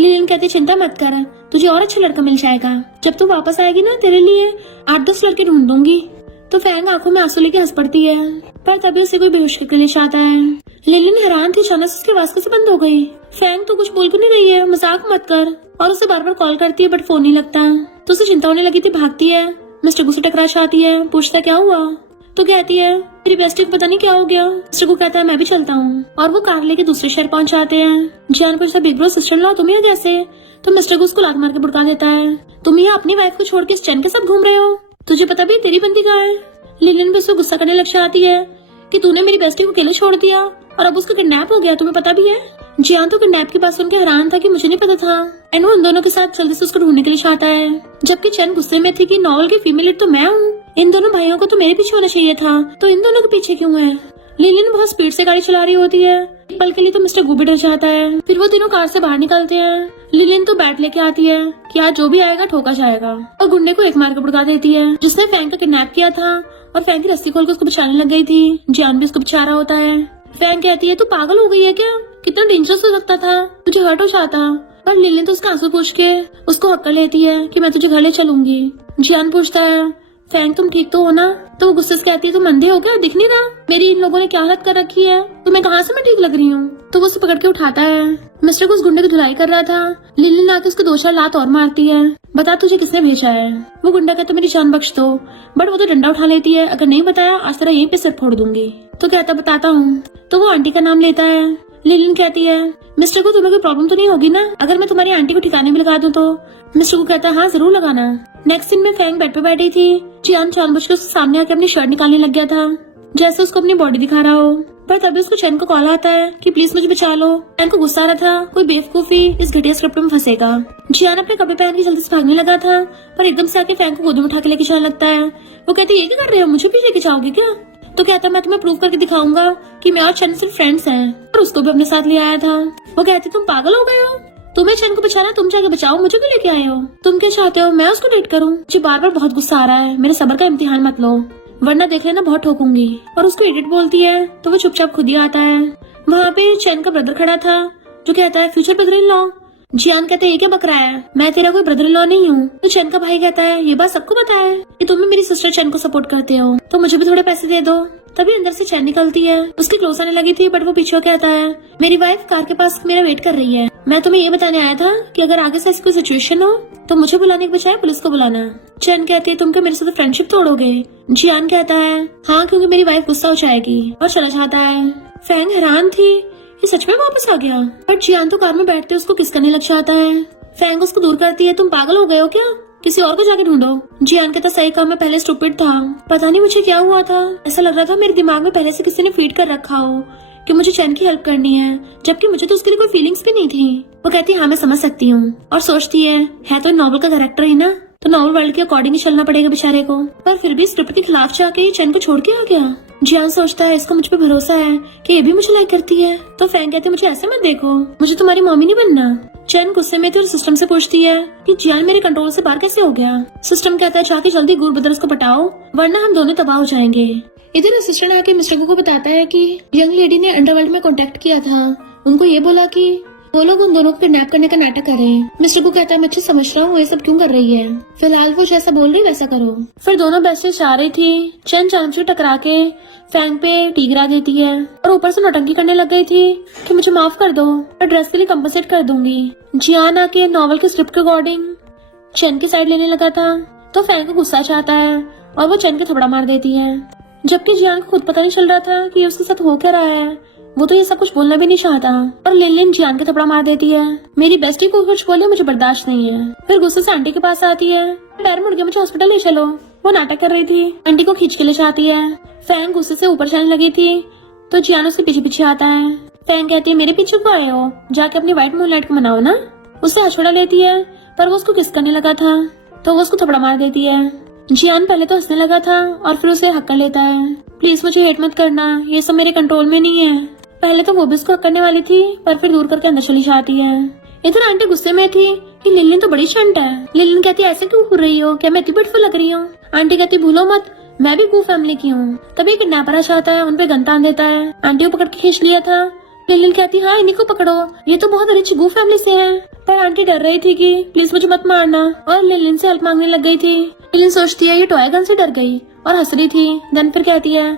लिलियन कहती चिंता मत कर, तुझे और अच्छा लड़का मिल जाएगा, जब तू वापस आएगी ना तेरे लिए 8-10 लड़के ढूंढ दूंगी। तो फैंग आंखों में आंसू लेके हंस पड़ती है, पर तभी उसे कोई बेहोश करके ले जाता है। लिलियन हैरान थी, अचानक से उसकी आवाज कैसे बंद हो गई। फैंग तो कुछ बोल क्यों नहीं रही है, मजाक मत कर। और उसे बार बार कॉल करती है बट फोन नहीं लगता, तो उसे चिंता होने लगी थी, भागती है, मिस्टर को टकरा जाती है, पूछता क्या हुआ। तो कहती है मेरी बेस्टी को पता नहीं क्या हो गया। मिस्टर को कहता है मैं भी चलता हूँ, और वो कार लेके दूसरे शहर पहुंच जाते हैं। जियान पूछता बिग ब्रो सिस्टर ला तुम यहाँ कैसे? तो मिस्टर को उसको लात मार के भड़का देता है, तुम यहाँ अपनी वाइफ को छोड़ के इस चैन के साथ घूम रहे हो, तुझे पता भी तेरी बंदी कहाँ है? लिलियन भी उसको गुस्सा करने लग जाती है कि तूने मेरी बेस्टी को अकेले छोड़ दिया और अब उसका किडनैप हो गया, तुम्हें पता भी है? जियान तो किडनैप की बात सुन के हैरान था कि मुझे नहीं पता था, एंड वो उन दोनों के साथ जल्दी से उसको ढूंढने के लिए चाहता है, जबकि चैन गुस्से में थी कि नॉवल की फीमेल लीड तो मैं हूँ, इन दोनों भाइयों को तो मेरे पीछे होना चाहिए था, तो इन दोनों के पीछे क्यों है? लिलियन बहुत स्पीड से गाड़ी चला रही होती है, एक पल के लिए तो मिस्टर गू भी डर जाता है। फिर वो तीनों कार से बाहर निकलते हैं। लिलियन तो बैट लेके आती है कि आज जो भी आएगा ठोका जाएगा, और गुंडे को एक मार के भड़का देती है जिसने फैंग को किडनैप किया था, और फैंग की रस्सी खोल के उसको बचाने लग गई थी। जियान भी उसको बचा रहा होता है। फैंग कहती है तू पागल हो गई है क्या, कितना डेंजरस हो सकता था, तुझे हर्ट हो जाता। पर लिलियन तो उसका आंसू पूछ के उसको हक कर लेती है कि मैं तुझे घर ले चलूंगी। जियान पूछता है फैंग तुम ठीक तो हो ना? तो वो गुस्से से कहती है तुम अंधे हो क्या, दिख नहीं रहा मेरी इन लोगों ने क्या हालत कर रखी है, तुम्हें कहाँ से मैं ठीक लग रही हूँ? तो वो उसे पकड़ के उठाता है। मिस्टर को उस गुंडे की धुलाई कर रहा था। लिलियन आके उसको 2-4 लात और मारती है, बता तुझे किसने भेजा है? वो गुंडा कहता मेरी जान बख्श दो, बट वो तो डंडा उठा लेती है, अगर नहीं बताया आज तेरा यहीं पे सिर फोड़ दूंगी। तो कहता बताता हूँ। तो वो आंटी का नाम लेता है। लिलियन कहती है मिस्टर को तुम्हें कोई प्रॉब्लम तो नहीं होगी ना अगर मैं तुम्हारी आंटी को ठिकाने में लगा दूं तो? मिस्टर को कहता है हाँ जरूर लगाना। नेक्स्ट सीन में फैंग बेड पे बैठी थी। जियान जानबूझकर उसके सामने आके अपनी शर्ट निकालने लग गया था, जैसे उसको अपनी बॉडी दिखा रहा हो, पर तभी उसको चैन को कॉल आता है कि प्लीज मुझे बचा लो। चैन को गुस्सा आ रहा था, कोई बेवकूफी इस घटिया स्क्रिप्ट में फंसेगा। जियान अपने कपड़े पहन के जल्दी से भागने लगा था, पर एकदम से आके फैंग को गोदी में उठा के लेके जाने लगता है। वो कहती है ये क्या कर रहे हो, मुझे भी लेके जाओगे क्या? तो कहता मैं तुम्हें प्रूव करके दिखाऊंगा कि मैं और चैन सिर्फ फ्रेंड्स हैं, और उसको भी अपने साथ ले आया था। वो कहती तुम पागल हो गए हो, तुम्हें चैन को बचाना, तुम जाके बचाओ, मुझे क्यों लेके आए हो? तुम क्या चाहते हो मैं उसको डेट करूं? मुझे बार बार बहुत गुस्सा आ रहा है, मेरे सब्र का इम्तिहान मत लो वरना देख लेना बहुत ठोकूंगी। और उसको एडिट बोलती है तो वो चुपचाप खुद ही आता है। वहाँ पे चैन का ब्रदर खड़ा था जो कहता है फ्यूचर ब्रदर इन लॉ। जियान कहते ये क्या बक रहा है, मैं तेरा कोई ब्रदर इन लॉ नहीं हूँ। तो चैन का भाई कहता है ये बात सबको पता है कि तुम मेरी सिस्टर चैन को सपोर्ट करते हो, तो मुझे भी थोड़े पैसे दे दो। तभी अंदर से चैन निकलती है, उसकी क्लोज आने लगी थी, बट वो पीछे कहता है मेरी वाइफ कार के पास मेरा वेट कर रही है, मैं तुम्हें ये बताने आया था कि अगर आगे से ऐसी कोई सिचुएशन हो तो मुझे बुलाने के बजाय पुलिस को बुलाना। चैन कहती है तुम क्या मेरे साथ फ्रेंडशिप तोड़ोगे? जियान कहता है हाँ क्योंकि मेरी वाइफ गुस्सा हो जाएगी, और चला जाता है। फैंग हैरान थी ये सच में वापस आ गया, बट जियान तो कार में बैठते उसको किस करने लग जाता है। फैंग उसको दूर करती है तुम पागल हो गए हो क्या, किसी और को जाके ढूंढो। जियान कहता सही कहा, मैं पहले स्टूपिड था, पता नहीं मुझे क्या हुआ था, ऐसा लग रहा था मेरे दिमाग में पहले से किसी ने फीड कर रखा हो कि मुझे चैन की हेल्प करनी है, जबकि मुझे तो उसके लिए कोई फीलिंग्स भी नहीं थी। वो कहती है हाँ मैं समझ सकती हूँ, और सोचती है तो नॉवल का कैरेक्टर ही ना, तो नॉर्मल वर्ल्ड के अकॉर्डिंग ही चलना पड़ेगा बेचारे को। पर फिर भी स्क्रिप्ट के खिलाफ जाके चैन को छोड़ के आ गया। जियान सोचता है इसको मुझ पे भरोसा है कि ये भी मुझे लाइक करती है। तो फ्रैंक कहते मुझे ऐसे मत देखो, मुझे तुम्हारी मम्मी नहीं बनना। चैन गुस्से में थी और सिस्टम से पूछती है कि जियान मेरे कंट्रोल से बाहर कैसे हो गया। सिस्टम कहता है जाके जल्दी गुड ब्रदर्स को पटाओ वरना हम दोनों तबाह हो जाएंगे। इधर असिस्टेंट आके मिस्टर गु को बताता है कि यंग लेडी ने अंडरवर्ल्ड में कांटेक्ट किया था, उनको ये बोला कि वो लोग उन दोनों को किडनैप करने का नाटक करें। मिस्टर गु कहता है मैं अच्छे समझ रहा हूँ ये सब क्यों कर रही है, फिलहाल वो जैसा बोल रही वैसा करो। फिर दोनों बेस्टीज जा रही थी। चैन चांचू टकरा के फ्रैंक पे टी गिरा देती है और ऊपर से नौटंकी करने लग गई थी कि मुझे माफ कर दो और ड्रेस के लिए कंपनसेट कर दूंगी। जियान आके नॉवल के स्क्रिप्ट के अकॉर्डिंग चैन की साइड लेने लगा था तो फ्रैंक को गुस्सा चाहता है और वो चैन के थपड़ा मार देती है, जबकि जियान को खुद पता नहीं चल रहा था कि उसके साथ हो क्या रहा है। वो तो ये सब कुछ बोलना भी नहीं चाहता और लिन जियान के थपड़ा मार देती है। मेरी बेस्टी को कुछ बोले मुझे बर्दाश्त नहीं है। फिर गुस्से से आंटी के पास आती है, पैर मुड़ गया मुझे हॉस्पिटल ले चलो। वो नाटक कर रही थी, आंटी को खींच के ले जाती है। फ्रैंक गुस्से से ऊपर चलने लगी थी तो जियान उसके पीछे पीछे आता है। फ्रैंक कहती है मेरे पीछे क्यों आए हो, जाके अपनी व्हाइट मूनलाइट को मनाओ ना। उससे हथौड़ा लेती है पर वो उसको किस करने लगा था तो वो उसको थपड़ा मार देती है। जियान पहले तो हंसने लगा था और फिर उसे हक कर लेता है। प्लीज मुझे हेट मत करना, ये सब मेरे कंट्रोल में नहीं है। पहले तो वो भी उसको हक करने वाली थी पर फिर दूर करके अंदर चली जाती है। इधर आंटी गुस्से में थी कि लिलिन तो बड़ी शंट है। लिलिन कहती है ऐसे क्यों हो रही हो, क्या मैं इतनी ब्यूटीफुल लग रही हूँ। आंटी कहती भूलो मत मैं भी गू फैमिली की हूँ। तभी किडनैपर आ जाता है, उनपे गन तान देता है। आंटी को पकड़ के खींच लिया था। लिलिन कहती हाँ इन्हीं को पकड़ो, ये तो बहुत रिच गू फैमिली से है। पर आंटी डर रही थी कि प्लीज मुझे मत मारना और लिलिन से हेल्प मांगने लग गई थी। लिलिन सोचती है ये टॉय गन से डर गई और हंस रही थी। देन फिर कहती है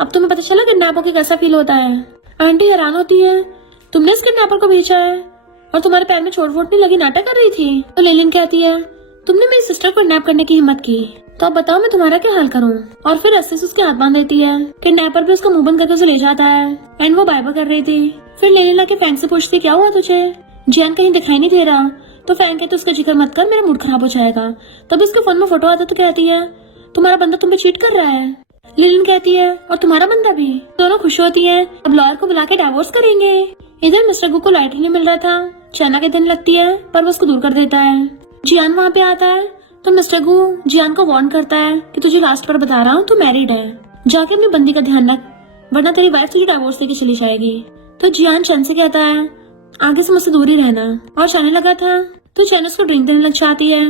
अब तुम्हें पता चला किडनैप होके कैसा फील होता है। आंटी हैरान होती है तुमने इस किडनैपर को भेजा है और तुम्हारे पैर में चोट वोट नहीं लगी, नाटक कर रही थी। तो लिलिन कहती है तुमने मेरी सिस्टर को किडनैप करने की हिम्मत की तो अब बताओ मैं तुम्हारा क्या हाल करूं। और फिर रस्सी से उसके हाथ बांध देती है। किडनैपर भी उसका मुंह बंद करके उसे ले जाता है एंड वो बाय बाय कर रही थी। फिर लिलिन आके फ्रैंक से पूछती क्या हुआ तुझे, जियान कहीं दिखाई नहीं दे रहा। तो फ्रैंक कहते उसका जिक्र मत कर मेरा मूड खराब हो जाएगा। तभी उसके फोन में फोटो आता तो कहती है तुम्हारा बंदा तुम पे चीट कर रहा है। लिलिन कहती है और तुम्हारा बंदा भी। दोनों खुश होती है, अब लॉयर को बुला के डाइवोर्स करेंगे। इधर मिस्टर गु को लाइट ही नहीं मिल रहा था। चैना के दिन लगती है पर वो उसको दूर कर देता है। जियान वहाँ पे आता है तो मिस्टर गु जियान को वार्न करता है कि तुझे लास्ट बार बता रहा हूँ तू मैरिड है, जाके अपनी बंदी का ध्यान रख वरना तेरी वाइफ तुझे डाइवोर्स देके चली जाएगी। तो जियान चैन से कहता है आगे से मुझसे दूर ही रहना और जाने लगा था। तो चैन उसको ड्रिंक देने लग जाती है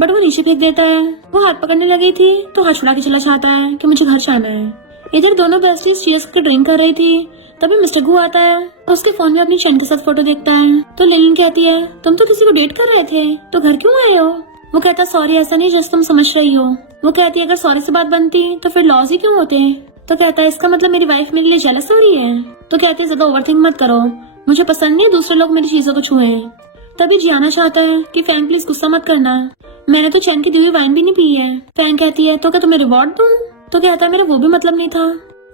बट वो नीचे फेंक देता है। वो हाथ पकड़ने लगी थी तो हाथ छुड़ा के चला जाता है कि मुझे घर जाना है। इधर दोनों बेस्टीज चीयर्स करके ड्रिंक कर रही थी। तभी मिस्टर गु आता है और उसके फोन में अपनी चैन के साथ फोटो देखता है। तो लिलिन कहती है तुम तो किसी को डेट कर रहे थे तो घर क्यों आए हो। वो कहता सॉरी ऐसा नहीं जैसे तुम समझ रही हो। वो कहती है अगर सॉरी से बात बनती तो फिर लॉस ही क्यों होते। तो कहता है इसका मतलब मेरी वाइफ मेरे लिए जेलस हो रही है। तो कहती है ज्यादा ओवरथिंक मत करो, मुझे पसंद नहीं है दूसरे लोग मेरी चीजों को छुए। तभी जियाना चाहता है कि फ्रैंक प्लीज गुस्सा मत करना, मैंने तो चैन की दी हुई वाइन भी नहीं पी है। फ्रैंक कहती है तो क्या तुम्हें रिवॉर्ड दूं। तो कहता है मेरा वो भी मतलब नहीं था।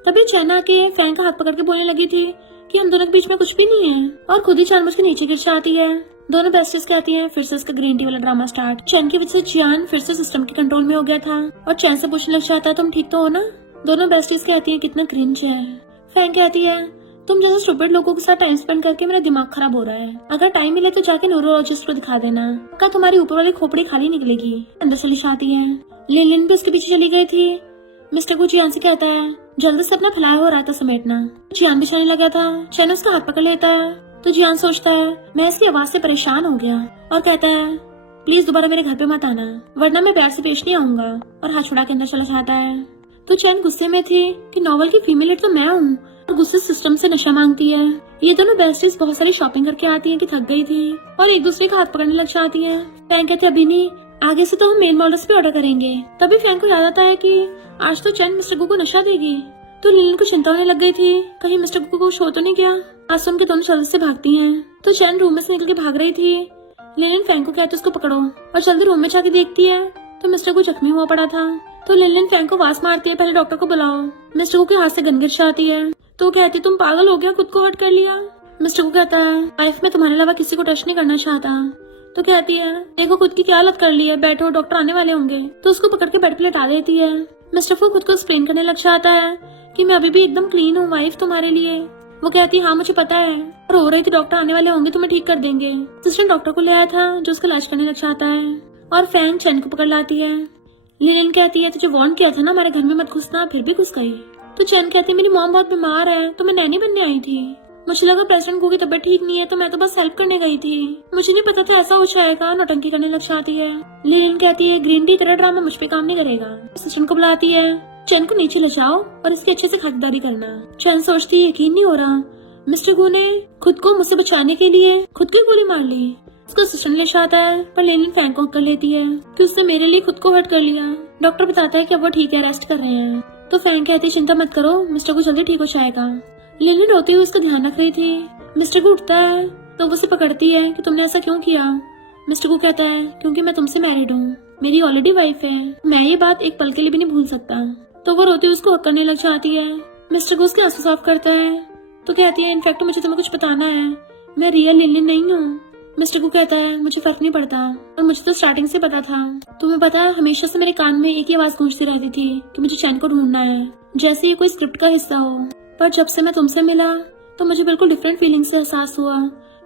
तभी चैन आके फ्रैंक का हाथ पकड़ के बोलने लगी थी कि हम दोनों के बीच में कुछ भी नहीं है और खुद ही जानबूझ के नीचे गिर जाती है। दोनों बेस्टीज कहती हैं फिर से उसका ग्रीन टी वाला ड्रामा स्टार्ट। चैन की वजह से जियान फिर से सिस्टम के कंट्रोल में हो गया था और चैन से पूछने लग जाता है तुम ठीक तो हो ना। दोनों बेस्टीज कहती हैं कितना क्रिंज है। फ्रैंक कहती है तुम जैसे स्टूपिड लोगों के साथ टाइम स्पेंड करके मेरा दिमाग खराब हो रहा है, अगर टाइम मिले तो जाके न्यूरोलॉजिस्ट को दिखा देना, क्या तुम्हारी ऊपर वाली खोपड़ी खाली निकलेगी। अंदर चली जाती है। लिलिन भी उसके पीछे चली गई थी। मिस्टर गु जियान से कहता है जल्दी से अपना फैलाया हुआ रायता समेटना। जियान भी चलने लगा था। चैन उसका हाथ पकड़ लेता है तो जियान सोचता है मैं इसकी आवाज से परेशान हो गया और कहता है प्लीज दोबारा मेरे घर पे मत आना वरना मैं प्यार से पेश नहीं आऊंगा और हाथ छुड़ा के अंदर चला जाता है। तो चैन गुस्से में थी कि नॉवल की फीमेल लीड तो मैं हूँ और गुस्से सिस्टम से नशा मांगती है। ये दोनों बेस्टीज बहुत सारी शॉपिंग करके आती हैं कि थक गई थी और एक दूसरे का हाथ पकड़ने लग जाती है। फ्रैंक कहते अभी नहीं, आगे से तो हम मेल मॉडल्स पे ऑर्डर करेंगे। तभी फ्रैंक को याद आता है कि आज तो चैन मिस्टर गु को नशा देगी। तो लिलिन को चिंता होने लग गई थी कहीं मिस्टर गु को शो तो नहीं गया। आज सुन के दोनों जल्दी से भागती हैं। तो चैन रूम में से निकल के भाग रही थी। लिलिन फ्रैंक को कहते उसको पकड़ो और जल्दी रूम में जाके देखती है तो मिस्टर गु जख्मी हुआ पड़ा था। तो लिलिन फ्रैंक को आवाज मारती है पहले डॉक्टर को बुलाओ। मिस्टर गु के हाथ से गन गिर जाती है तो कहती तुम पागल हो गया, खुद को हर्ट कर लिया। मिस्टर गु कहता है लाइफ में तुम्हारे अलावा किसी को टच नहीं करना चाहता। तो कहती है देखो खुद की क्या हालत कर ली है, बैठो डॉक्टर आने वाले होंगे। तो उसको पकड़ के बेड पे लेटा देती है। मिस्टर फू खुद को एक्सप्लेन करने लग जाता है कि मैं अभी भी एकदम क्लीन हूँ वाइफ तुम्हारे लिए। वो कहती है हाँ मुझे पता है, रो रही थी डॉक्टर आने वाले होंगे तुम्हें ठीक कर देंगे। सिस्टर डॉक्टर को ले आया था जो उसका इलाज करने लग जाता है। और फ्रैंक चैन को पकड़ लाती है। लिलिन कहती है तुझे वार्न किया था ना हमारे घर में मत घुसना, फिर भी घुस गई। तो चैन कहती है मेरी मॉम बहुत बीमार है तो मैं नैनी बनने आई थी। मुझे लगा प्रेसिडेंट को की तबीयत ठीक नहीं है तो मैं तो बस हेल्प करने गई थी। मुझे नहीं पता था ऐसा हो जाएगा। नौटंकी करने लग जाती है। लिलिन कहती है ग्रीन टी तेरा ड्रामा मुझ पे काम नहीं करेगा। असिस्टेंट को बुलाती है। चैन को नीचे ले जाओ और इसकी अच्छे से खातिरदारी करना। चैन सोचती है यकीन नहीं हो रहा, मिस्टर गू ने खुद को मुझसे बचाने के लिए खुद की गोली मार ली। उसको असिस्टेंट ले जाता है पर लिलिन फैंक को कर लेती है कि उसने मेरे लिए खुद को हर्ट कर लिया। डॉक्टर बताता है कि अब वो ठीक है, रेस्ट कर रहे हैं। तो फैंक कहती है चिंता मत करो, मिस्टर को जल्दी ठीक हो जाएगा। लिलिन रोती हुई उसका ध्यान रख रही थी। मिस्टर को उठता है तो वो उसे पकड़ती है कि तुमने ऐसा क्यों किया। मिस्टर को कहता है क्योंकि मैं तुमसे मैरिड हूँ, मेरी ऑलरेडी वाइफ है, मैं ये बात एक पल के लिए भी नहीं भूल सकता। तो वो रोती हुई उसको हक करने लग जाती है। मिस्टर को उसके आंसू साफ करता है तो कहती है इनफैक्ट मुझे तुम्हें कुछ बताना है, मैं रियल लिलिन नहीं हूँ। मिस्टर को कहता है मुझे फर्क नहीं पड़ता और मुझे तो स्टार्टिंग से पता था। तुम्हें पता है हमेशा से मेरे कान में एक ही आवाज गूंजती रहती थी कि मुझे चैन को ढूंढना है, जैसे ये कोई स्क्रिप्ट का हिस्सा हो। पर जब से मैं तुमसे मिला तो मुझे बिल्कुल डिफरेंट फीलिंग से एहसास हुआ।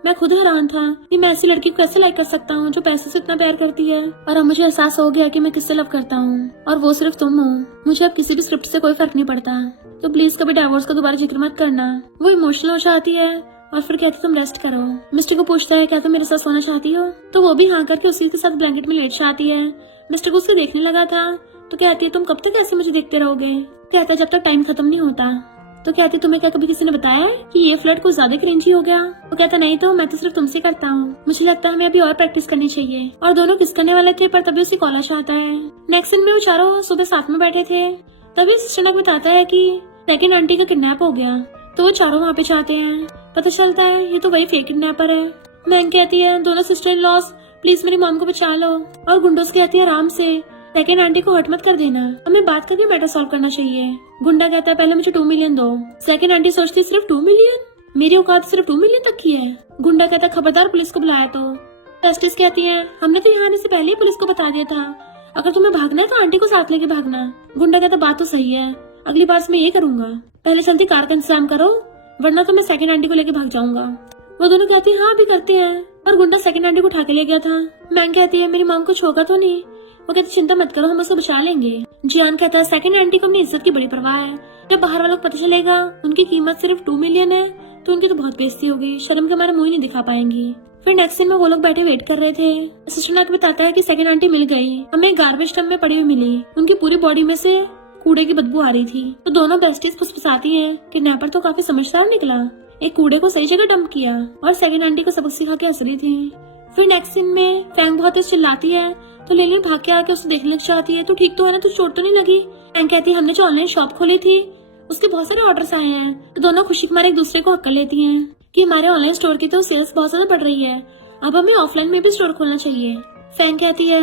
मैं खुद हैरान था कि मैं ऐसी लड़की को कैसे लाइक कर सकता हूँ जो पैसे से इतना प्यार करती है। और अब मुझे एहसास हो गया कि मैं किससे लव करता हूँ और वो सिर्फ तुम हो। मुझे अब किसी भी स्क्रिप्ट से कोई फर्क नहीं पड़ता, तो प्लीज कभी डाइवोर्स का दोबारा जिक्र मत करना। वो इमोशनल हो जाती है और फिर कहती तुम रेस्ट करो। मिस्टर को पूछता है क्या तुम मेरे साथ सोना चाहती हो, तो वो भी हाँ करके उसी के साथ ब्लैंकेट में लेट जाती है। मिस्टर को उसको देखने लगा था तो कहती है तुम कब तक ऐसे मुझे देखते रहोगे। कहता है जब तक टाइम खत्म नहीं होता। तो कहती तुम्हें क्या कभी किसी ने बताया कि ये फ्लर्ट कुछ ज्यादा क्रिंजी हो गया। वो कहता नहीं तो मैं तो सिर्फ तुमसे करता हूँ, मुझे लगता है हमें अभी और प्रैक्टिस करनी चाहिए। और दोनों किस करने वाले थे पर तभी उसे कॉल आता है। नेक्स्ट सीन में वो चारों सुबह साथ में बैठे थे, तभी सिस्टर बताता है कि सेकंड आंटी का किडनैप हो गया। तो वो चारों वहाँ पे जाते हैं। पता चलता है ये तो वही फेक किडनैपर है। मैंग कहती है दोनों सिस्टर इन लॉस प्लीज मेरी मॉम को बचा लो। और गुंडोस कहती है आराम से, सेकंड आंटी को हर्ट मत कर देना, हमें बात करके मैटर सॉल्व करना चाहिए। गुंडा कहता है पहले मुझे 2 मिलियन दो। सेकंड आंटी सोचती है सिर्फ 2 मिलियन, मेरी औकात सिर्फ 2 मिलियन तक की है। गुंडा कहता है खबरदार पुलिस को बुलाया। तो जस्टिस कहती है हमने तो यहाँ आने से पहले ही पुलिस को बता दिया था, अगर तुम्हें भागना है तो आंटी को साथ लेके भागना। गुंडा कहता बात तो सही है, अगली बार मैं ये करूंगा, पहले चलती कार का इंतजाम करो वरना तो मैं सेकंड आंटी को लेके भाग जाऊंगा। वो दोनों कहती है हाँ अभी करते हैं। और गुंडा सेकंड आंटी को उठा के ले गया था। मैंग कहती है मेरी मॉम को छोका तो नहीं। वो कहती चिंता मत करो हम उसे बचा लेंगे। जियान कहता है सेकंड आंटी को अपनी इज्जत की बड़ी परवाह है, जब बाहर वालों को पता चलेगा उनकी कीमत सिर्फ 2 मिलियन है तो उनकी तो बहुत बेइज्जती होगी, शर्म के मारे मुंह नहीं दिखा पाएंगी। फिर नेक्स्ट सीन में वो लोग बैठे वेट कर रहे थे। असिस्टेंट आके बताता है कि सेकंड आंटी मिल गई, हमें गार्बेज डंप में पड़ी हुई मिली, उनकी पूरी बॉडी में से कूड़े की बदबू आ रही थी। तो दोनों बेस्टीज फुसफुसाती हैं कि किडनैपर तो काफी समझदार निकला, एक कूड़े को सही जगह डंप किया और सेकंड आंटी को सबक सिखा के हंस रही थी। फिर नेक्स्ट सीन में फैंग बहुत तेज चिल्लाती है तो लिलिन भाग के आके उसे देखने लग जाती है, तो ठीक तो है ना, तो चोट तो नहीं लगी। फैंग कहती है हमने जो ऑनलाइन शॉप खोली थी उसके बहुत सारे ऑर्डर्स आए हैं। तो दोनों खुशी के मारे एक दूसरे को हक कर लेती हैं कि हमारे ऑनलाइन स्टोर की तो सेल्स बहुत ज्यादा बढ़ रही है, अब हमें ऑफलाइन में भी स्टोर खोलना चाहिए। फैंग कहती है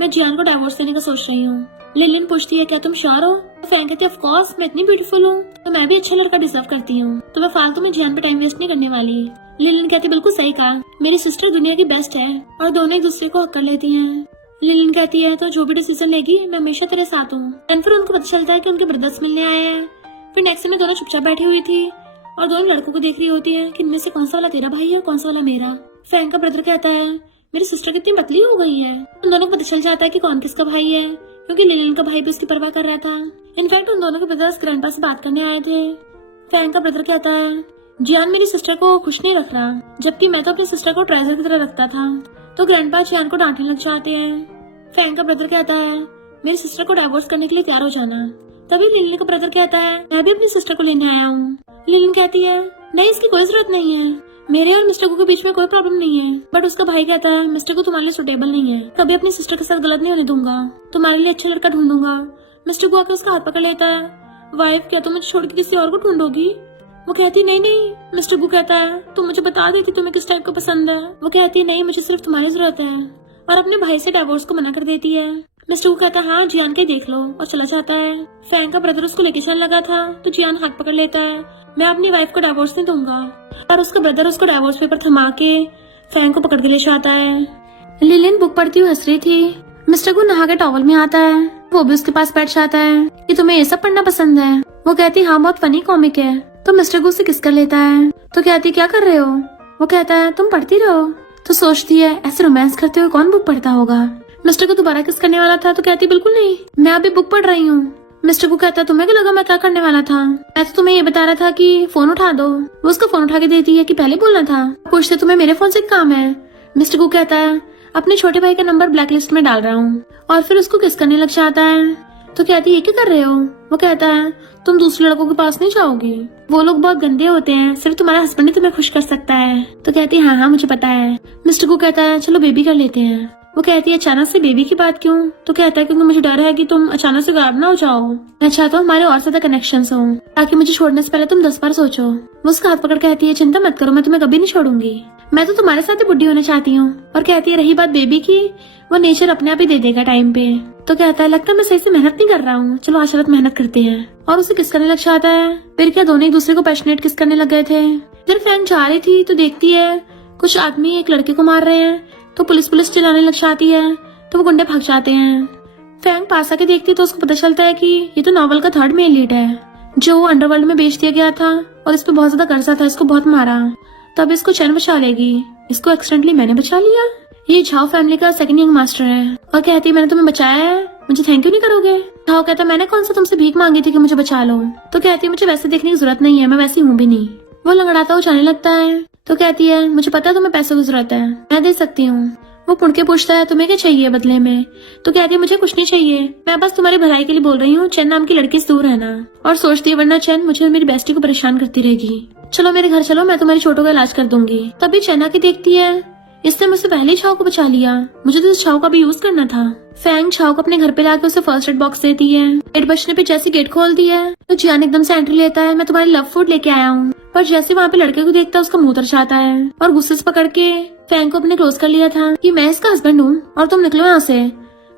मैं जियान को डाइवोर्स देने का सोच रही हूँ। लिलिन पूछती है क्या तुम श्योर हो। फैंग कहती है ऑफ कोर्स, मैं इतनी ब्यूटीफुल हूँ तो मैं भी अच्छा लड़का डिजर्व करती हूँ, तो मैं फालतू में जियान पे टाइम वेस्ट नहीं करने वाली। लिलिन कहती बिल्कुल सही कहा, मेरी सिस्टर दुनिया की बेस्ट है। और दोनों एक दूसरे को हक कर लेती हैं। लिलिन कहती है तो जो भी डिसीजन लेगी मैं हमेशा तेरे साथ हूँ। एंड फिर उनको पता चलता है कि उनके ब्रदर्स मिलने आए हैं। फिर नेक्स्ट में दोनों चुपचाप बैठी हुई थी और दोनों लड़कों को देख रही होती है कि इनमें से कौन सा वाला तेरा भाई है कौन सा वाला मेरा। फैंग का ब्रदर कहता है मेरी सिस्टर कितनी पतली हो गई है। उन दोनों को पता चल जाता है कि कौन किसका भाई है, क्योंकि लिलिन का भाई भी उसकी परवाह कर रहा था। इनफैक्ट उन दोनों के ब्रदर्स ग्रैंडपा से बात करने आए थे। फैंग का ब्रदर कहता है जियान मेरी सिस्टर को खुश नहीं रख रहा, जबकि मैं तो अपनी सिस्टर को ट्रेजर की तरह रखता था। तो ग्रैंडपा जियान को डांटने लग जाते हैं। फैंग का ब्रदर कहता है मेरी सिस्टर को डाइवोर्स करने के लिए तैयार हो जाना। तभी लिलिन का ब्रदर कहता है मैं भी अपनी सिस्टर को लेने आया हूँ। लिलिन कहती है नहीं इसकी कोई जरूरत नहीं है, मेरे और मिस्टर को के बीच में कोई प्रॉब्लम नहीं है। बट उसका भाई कहता है मिस्टर को तुम्हारे लिए सुटेबल नहीं है, कभी अपनी सिस्टर के साथ गलत नहीं होने दूंगा, तुम्हारे लिए अच्छा लड़का ढूंढूंगा। मिस्टर को आकर उसका हाथ पकड़ लेता है। वाइफ क्या तुम मुझे छोड़ के किसी और को ढूंढोगी। वो कहती नहीं नहीं। मिस्टर को कहता है तुम मुझे बता देती तुम्हें किस टाइप का पसंद है। वो कहती नहीं मुझे सिर्फ तुम्हारी जरूरत है, और अपने भाई से डाइवोर्स को मना कर देती है। मिस्टर को कहता है हाँ जियान के देख लो, और चला जाता है। फैंग का ब्रदर उसको लेके चलने लगा था तो जियान हाथ पकड़ लेता है मैं अपनी वाइफ को डाइवोर्स नहीं दूंगा, और उसका ब्रदर उसको डाइवोर्स पेपर थमा के फैंग को पकड़ के ले जाता है। लिलिन बुक पढ़ती हुई हंस रही थी। मिस्टर को नहा के टॉवल में आता है, वो भी उसके पास बैठ जाता है कि तुम्हें ये सब पढ़ना पसंद है। वो कहती हाँ बहुत फनी कॉमिक है। तो मिस्टर को उससे किस कर लेता है। तो कहती क्या कर रहे हो। वो कहता है तुम पढ़ती रहो। तो सोचती है ऐसे रोमांस करते हुए कौन बुक पढ़ता होगा। मिस्टर को दोबारा किस करने वाला था तो कहती बिल्कुल नहीं, मैं अभी बुक पढ़ रही हूँ। मिस्टर को कहता तुम्हें क्या लगा मैं क्या करने वाला था, मैं तो तुम्हें ये बता रहा था कि फोन उठा दो। वो उसका फोन उठा के देती है कि पहले बोलना था, पूछते तुम्हें मेरे फोन से काम है। मिस्टर को कहता है अपने छोटे भाई का नंबर ब्लैक लिस्ट में डाल रहा हूँ, और फिर उसको किस करने लग जाता है। तो कहती ये क्या कर रहे हो। वो कहता है तुम दूसरे लड़कों के पास नहीं जाओगी, वो लोग बहुत गंदे होते हैं, सिर्फ तुम्हारा हस्बैंड ही तुम्हें खुश कर सकता है। तो कहती है हाँ मुझे पता है। मिस्टर को कहता है चलो बेबी कर लेते हैं। वो कहती है अचानक से बेबी की बात क्यों। तो कहता है क्योंकि मुझे डर है कि तुम अचानक से गायब ना हो जाओ, मैं चाहता हूँ हमारे और ज्यादा कनेक्शंस हो, ताकि मुझे छोड़ने से पहले तुम 10 बार सोचो। वो उसका हाथ पकड़ कहती है चिंता मत करो, मैं तुम्हें कभी नहीं छोड़ूंगी, मैं तो तुम्हारे साथ ही बुढ़ी होना चाहती हूँ। और कहती है रही बात बेबी की, वो नेचर अपने आप ही दे देगा टाइम पे। तो कहता है लगता है मैं सही से मेहनत नहीं कर रहा हूँ, चलो आज रात मेहनत करते हैं। और उसे किस करने लग जाता है। फिर क्या दोनों एक दूसरे को पैशनेट किस करने लग गए थे। फिर फैन जा रही थी तो देखती है कुछ आदमी एक लड़के को मार रहे हैं, तो पुलिस चिल्लाने लग जाती है, तो वो गुंडे भाग जाते हैं। फैंग पास आके देखती तो उसको पता चलता है कि ये तो नॉवल का 3rd मेन लीड है, जो अंडरवर्ल्ड में बेच दिया गया था और इस पे बहुत ज्यादा कर्जा था, इसको बहुत मारा, तब इसको चैन बचा लेगी, इसको एक्सीडेंटली मैंने बचा लिया। ये झाओ फैमिली का 2nd यंग मास्टर है और कहती है मैंने तुम्हें बचाया है, मुझे थैंक यू नहीं करोगे। झाओ कहता मैंने कौन सा तुमसे भीख मांगी थी कि मुझे बचा लो। तो कहती है मुझे वैसे देखने की जरूरत नहीं है, मैं वैसी हूँ भी नहीं। वो लंगड़ाता हुआ जाने लगता है। तो कहती है मुझे पता है तुम्हें पैसों की जरूरत है, मैं दे सकती हूँ। वो पुड़ के पूछता है तुम्हें क्या चाहिए बदले में। तो कहती है मुझे कुछ नहीं चाहिए, मैं बस तुम्हारी भलाई के लिए बोल रही हूँ, चैन नाम की लड़की से दूर रहना। और सोचती है वरना चैन मुझे और मेरी बेस्टी को परेशान करती रहेगी, चलो मेरे घर चलो, मैं तुम्हारी छोटों का इलाज कर दूंगी। तभी चैना की देखती है इसने मुझसे पहले ही छाव को बचा लिया, मुझे तो इस छाव का भी यूज करना था। फैंग छाव को अपने घर पे लाके उसे फर्स्ट एड बॉक्स देती है। गेट बजने पे जैसे गेट खोलती है तो जियान एकदम से एंट्री लेता है, मैं तुम्हारी लव फूड लेके आया हूँ। पर जैसे वहाँ पे लड़के को देखता है उसका मुंह उतर जाता है और गुस्से से पकड़ के फैंग को अपने क्लोज कर लिया था कि मैं इसका हस्बैंड हूँ और तुम निकलो यहाँ से।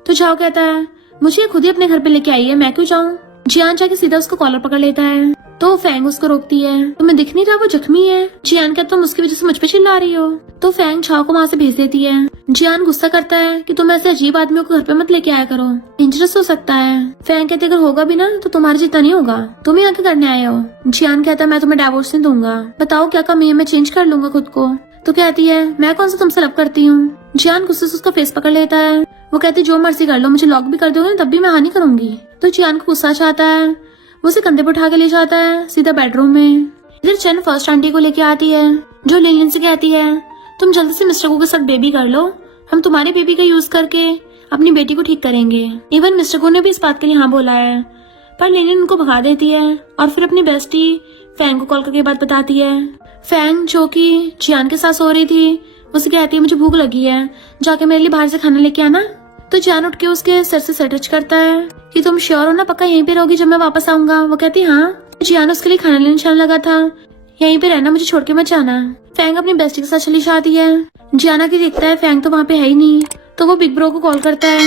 तो छाव कहता है मुझे खुद ही अपने घर पे लेके आई है, मैं क्यों जाऊँ। जियान जाके सीधा उसको कॉलर पकड़ लेता है, तो फैंग उसको रोकती है, तुम्हें दिख नहीं रहा वो जख्मी है। जियान क्या तुम उसकी वजह से मुझ पे चिल्ला रही हो। तो फैंग छाव को वहाँ से भेज देती है। जियान गुस्सा करता है कि तुम ऐसे अजीब आदमियों को घर पे मत लेके आया करो, डेंजरस हो सकता है। फैंग कहते अगर होगा भी ना तो तुम्हारे जितना नहीं होगा, तुम यहाँ क्या करने आए हो। जियान कहता मैं तुम्हें डिवोर्स नहीं दूंगा, बताओ क्या कमी है, मैं चेंज कर लूंगा खुद को। तो कहती है मैं कौन सा तुमसे लव करती हूँ। जियान गुस्से से उसका फेस पकड़ लेता है। वो कहती जो मर्जी कर लो, मुझे लॉक भी कर दोगे तब भी मैं हाँ नहीं करूंगी। तो जियान को गुस्सा चाहता है, वो उसे कंधे पर उठा के ले जाता है सीधा बेडरूम में। इधर चैन फर्स्ट आंटी को लेके आती है, जो लिलियन से कहती है तुम जल्दी से मिस्टर को के साथ बेबी कर लो, हम तुम्हारे बेबी का यूज करके अपनी बेटी को ठीक करेंगे। इवन मिस्टर को ने भी इस बात के लिए हाँ बोला है, पर लिलियन उनको भगा देती है और फिर अपनी बेस्टी फैंग को कॉल करके बात बताती है। फैंग जो कि जियान के साथ सो रही थी उसे कहती है मुझे भूख लगी है, जाके मेरे लिए बाहर से खाना लेके आना। तो जियान उठ के उसके सर से सर टच करता है कि तुम श्योर हो ना, पक्का यहीं पे रहोगी जब मैं वापस आऊंगा। वो कहती हाँ। जियान उसके लिए खाना लेने चलने लगा था, यहीं पे रहना, मुझे छोड़ के मत जाना। फैंग अपनी बेस्टी के साथ चली जाती है। जियाना की देखता है फैंग तो वहाँ पे है ही नहीं, तो वो बिग ब्रो को कॉल करता है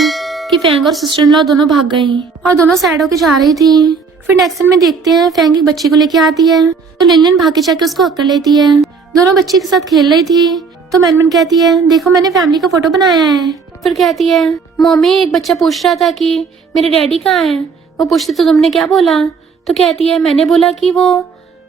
कि फैंग और सिस्टर इन लॉ दोनों भाग गई और दोनों साइड होके जा रही थी। फिर नेक्स्ट में देखते हैं फैंग एक बच्ची को लेके आती है, तो लिनलिन भाग के जाके उसको हक कर लेती है। दोनों बच्ची के साथ खेल रही थी, तो मैनमैन कहती है देखो मैंने फैमिली का फोटो बनाया है। फिर कहती है मम्मी एक बच्चा पूछ रहा था कि मेरे डैडी कहाँ हैं। वो पूछती तो तुमने क्या बोला। तो कहती है मैंने बोला कि वो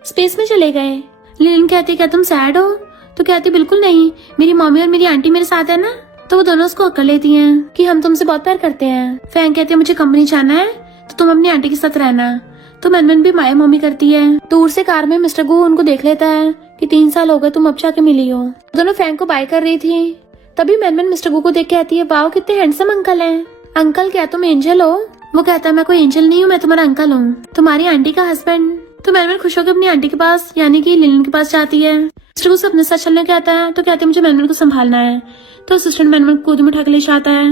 स्पेस में चले गए। लिलिन कहती है क्या तुम सैड हो। तो कहती बिल्कुल नहीं, मेरी मम्मी और मेरी आंटी मेरे साथ है ना। तो वो दोनों उसको अक्ल लेती हैं कि हम तुमसे बहुत प्यार करते हैं। फैंग कहती है मुझे कंपनी जाना है तो तुम अपनी आंटी के साथ रहना। तो मैनमैन भी माया मम्मी करती है। दूर से कार में मिस्टर गू उनको देख लेता है कि 3 साल हो गए तुम अब जाके मिली हो। दोनों फैंग को बाय कर रही थी, तभी मैनमैन मिस्टर गू को देख के आती है वाओ कितने हैंडसम अंकल हैं। अंकल क्या तुम एंजल हो। वो कहता है मैं कोई एंजल नहीं हूँ, मैं तुम्हारा अंकल हूँ, तुम्हारी आंटी का हस्बैंड। तो मैनमैन खुश होकर अपनी आंटी के पास यानी कि लिलिन के पास जाती है। मिस्टर गू से अपने साथ चलने कहता है, तो कहती है मुझे मैनमैन को संभालना है। तो असिस्टेंट मैनमैन को गोद में उठा के ले जाता है।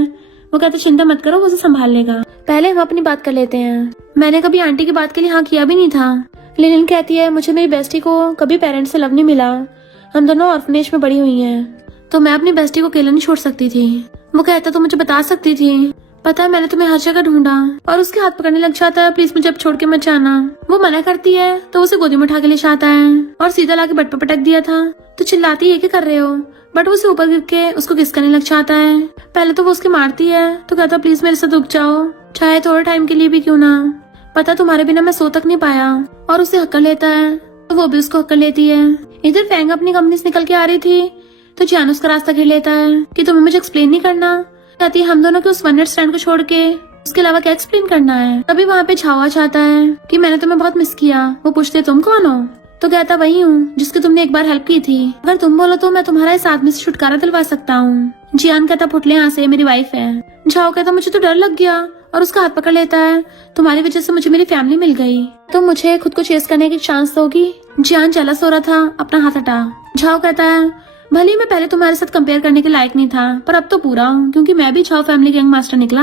वो कहते चिंता मत करो, वो उसे संभाल लेगा, पहले हम अपनी बात कर लेते हैं। मैंने कभी आंटी की बात के लिए हाँ किया भी नहीं था। लिलिन कहती है मुझे मेरी बेस्टी को कभी पेरेंट्स से लव नहीं मिला, हम दोनों ऑर्फनेज में बड़ी हुई हैं, तो मैं अपनी बेस्टी को अकेला नहीं छोड़ सकती थी। वो कहता तो मुझे बता सकती थी, पता है मैंने तुम्हें हर जगह ढूंढा। और उसके हाथ पकड़ने लग जाता है प्लीज मुझे अब छोड़ के मत जाना। वो मना करती है तो उसे गोदी में उठा के ले जाता है और सीधा लाके बट पे पटक दिया था। तो चिल्लाती है क्या कर रहे हो, बट वो उसे ऊपर गिर के उसको किस करने लग जाता है। पहले तो वो उसके मारती है, तो कहता प्लीज मेरे साथ रुक जाओ, चाहे थोड़े टाइम के लिए भी क्यों ना, पता तुम्हारे बिना मैं सो तक नहीं पाया। और उसे हक कर लेता है, तो वो भी उसको हक कर लेती है। इधर फैंग अपनी कंपनी से निकल के आ रही थी, तो जियान उसका रास्ता घेर लेता है कि तुम्हें मुझे एक्सप्लेन नहीं करना, कहती है हम दोनों के उस वन नाइट स्टैंड को छोड़ के उसके अलावा क्या एक्सप्लेन करना है। तभी वहाँ पे छावा चाहता है कि मैंने तुम्हें बहुत मिस किया। वो पूछते तुम कौन हो? तो कहता वही हूँ जिसकी तुमने एक बार हेल्प की थी। अगर तुम बोलो तो मैं तुम्हारा इस आदमी से छुटकारा दिलवा सकता हूँ। जियान कहता फुटले यहाँ से, मेरी वाइफ है। झाओ कहता मुझे तो डर लग गया और उसका हाथ पकड़ लेता है। तुम्हारी वजह से मुझे मेरी फैमिली मिल गई, तो मुझे खुद को चेस करने की चांस दोगी? जियान जेलस हो रहा था, अपना हाथ हटा। झाओ कहता है भले मैं पहले तुम्हारे साथ कंपेयर करने के लायक नहीं था, पर अब तो पूरा हूँ क्योंकि मैं भी झाओ फैमिली गैंग मास्टर निकला।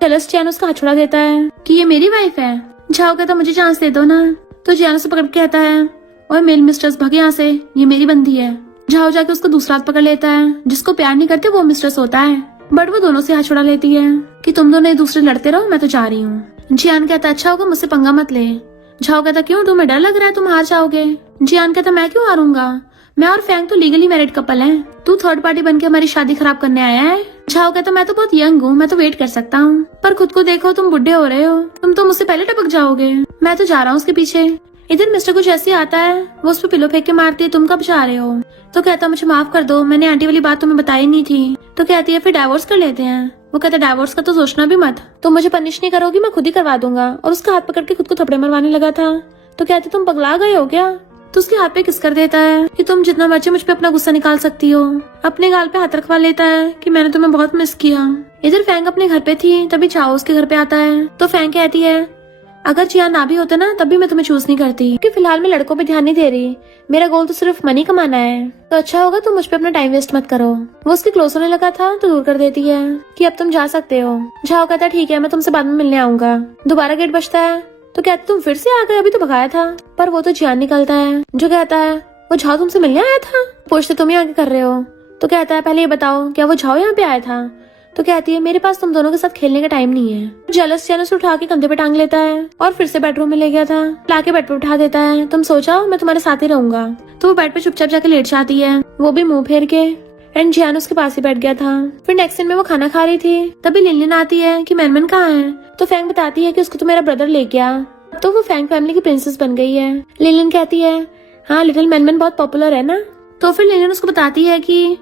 जेलस जियान उसका हाथ छुड़ा देता है कि ये मेरी वाइफ है। झाओ कहता मुझे चांस दे दो ना। तो जियान उसे पकड़ के कहता है और मेल मिस्ट्रेस भागे यहाँ से, ये मेरी बंदी है। झाओ जाके उसका दूसरा हाथ पकड़ लेता है। जिसको प्यार नहीं करते वो मिस्ट्रेस होता है, बट वो दोनों से हाथ छुड़ा लेती है कि तुम दोनों एक दूसरे लड़ते रहो, मैं तो जा रही हूँ। जियान कहता अच्छा होगा मुझसे पंगा मत ले। झाओ कहता क्यों, तुम्हें डर लग रहा है तुम हार जाओगे? जियान कहता मैं क्यों हारूंगा, मैं और फैंग तो लीगली मैरिड कपल हैं, तू थर्ड पार्टी बन के हमारी शादी खराब करने आया है। झाओ कहता मैं तो बहुत यंग हूँ, मैं तो वेट कर सकता हूँ, पर खुद को देखो तुम बुढ़े हो रहे हो, तुम तो मुझसे पहले टपक जाओगे। मैं तो जा रहा हूँ उसके पीछे। इधर मिस्टर को जैसे आता है वो उस पर पिलो फेंक के मारती है, तुम कब जा रहे हो? तो कहता मुझे माफ कर दो, मैंने आंटी वाली बात तुम्हें बताई नहीं थी। तो कहती है फिर डाइवोर्स कर लेते हैं। वो कहता डाइवोर्स का तो सोचना भी मत, तुम मुझे पनिश नहीं करोगी, मैं खुद ही करवा दूंगा। और उसका हाथ पकड़ के खुद को थप्पड़े मरवाने लगा था। तो कहती तुम पगला गए हो क्या? तो उसके हाथ पे किस कर देता है कि तुम जितना मर्जी मुझ पे अपना गुस्सा निकाल सकती हो। अपने गाल पे हाथ रखवा लेता है कि मैंने तुम्हें बहुत मिस किया। इधर फैंग अपने घर पे थी, तभी झाओ उसके घर पे आता है। तो फैंग कहती है अगर जियान ना भी होता ना तब भी मैं तुम्हें चूज नहीं करती, क्योंकि फिलहाल मैं लड़कों पे ध्यान नहीं दे रही, मेरा गोल तो सिर्फ मनी कमाना है। तो अच्छा होगा तुम मुझ पे अपना टाइम वेस्ट मत करो। वो उसके क्लोज होने लगा था तो दूर कर देती है कि अब तुम जा सकते हो। झाओ कहता ठीक है, मैं तुमसे बाद में मिलने आऊंगा। दोबारा गेट बजता है तो कहते तुम फिर से आ गए, अभी तो भगाया था। पर वो तो जियान निकलता है जो कहता है वो झाओ तुमसे मिलने आया था। पूछते तुम यहाँ आगे कर रहे हो? तो कहता है पहले ये बताओ क्या वो झाओ यहाँ पे आया था? तो कहती है मेरे पास तुम दोनों के साथ खेलने का टाइम नहीं है। जेलस जेलस उठा के कंधे पे टांग लेता है और फिर से बेडरूम में ले गया था, लाके बेड पे उठा देता है। तुम सो जाओ, मैं तुम्हारे साथ ही रहूंगा। तो वो बेड पे चुपचाप जाके लेट जाती है, वो भी मुंह फेर के। एंड जियान उसके पास ही बैठ गया था। फिर नेक्स्ट दिन में वो खाना खा रही थी, तभी लिनलिन आती है कि मैनमैन कहाँ है। तो फैंग बताती है कि उसको तो मेरा ब्रदर ले गया, तो वो फैंग फैमिली की प्रिंसेस बन गई है। लिनलिन कहती है हाँ लिटिल मैनमैन बहुत पॉपुलर है ना। तो फिर लिनलिन उसको बताती है कि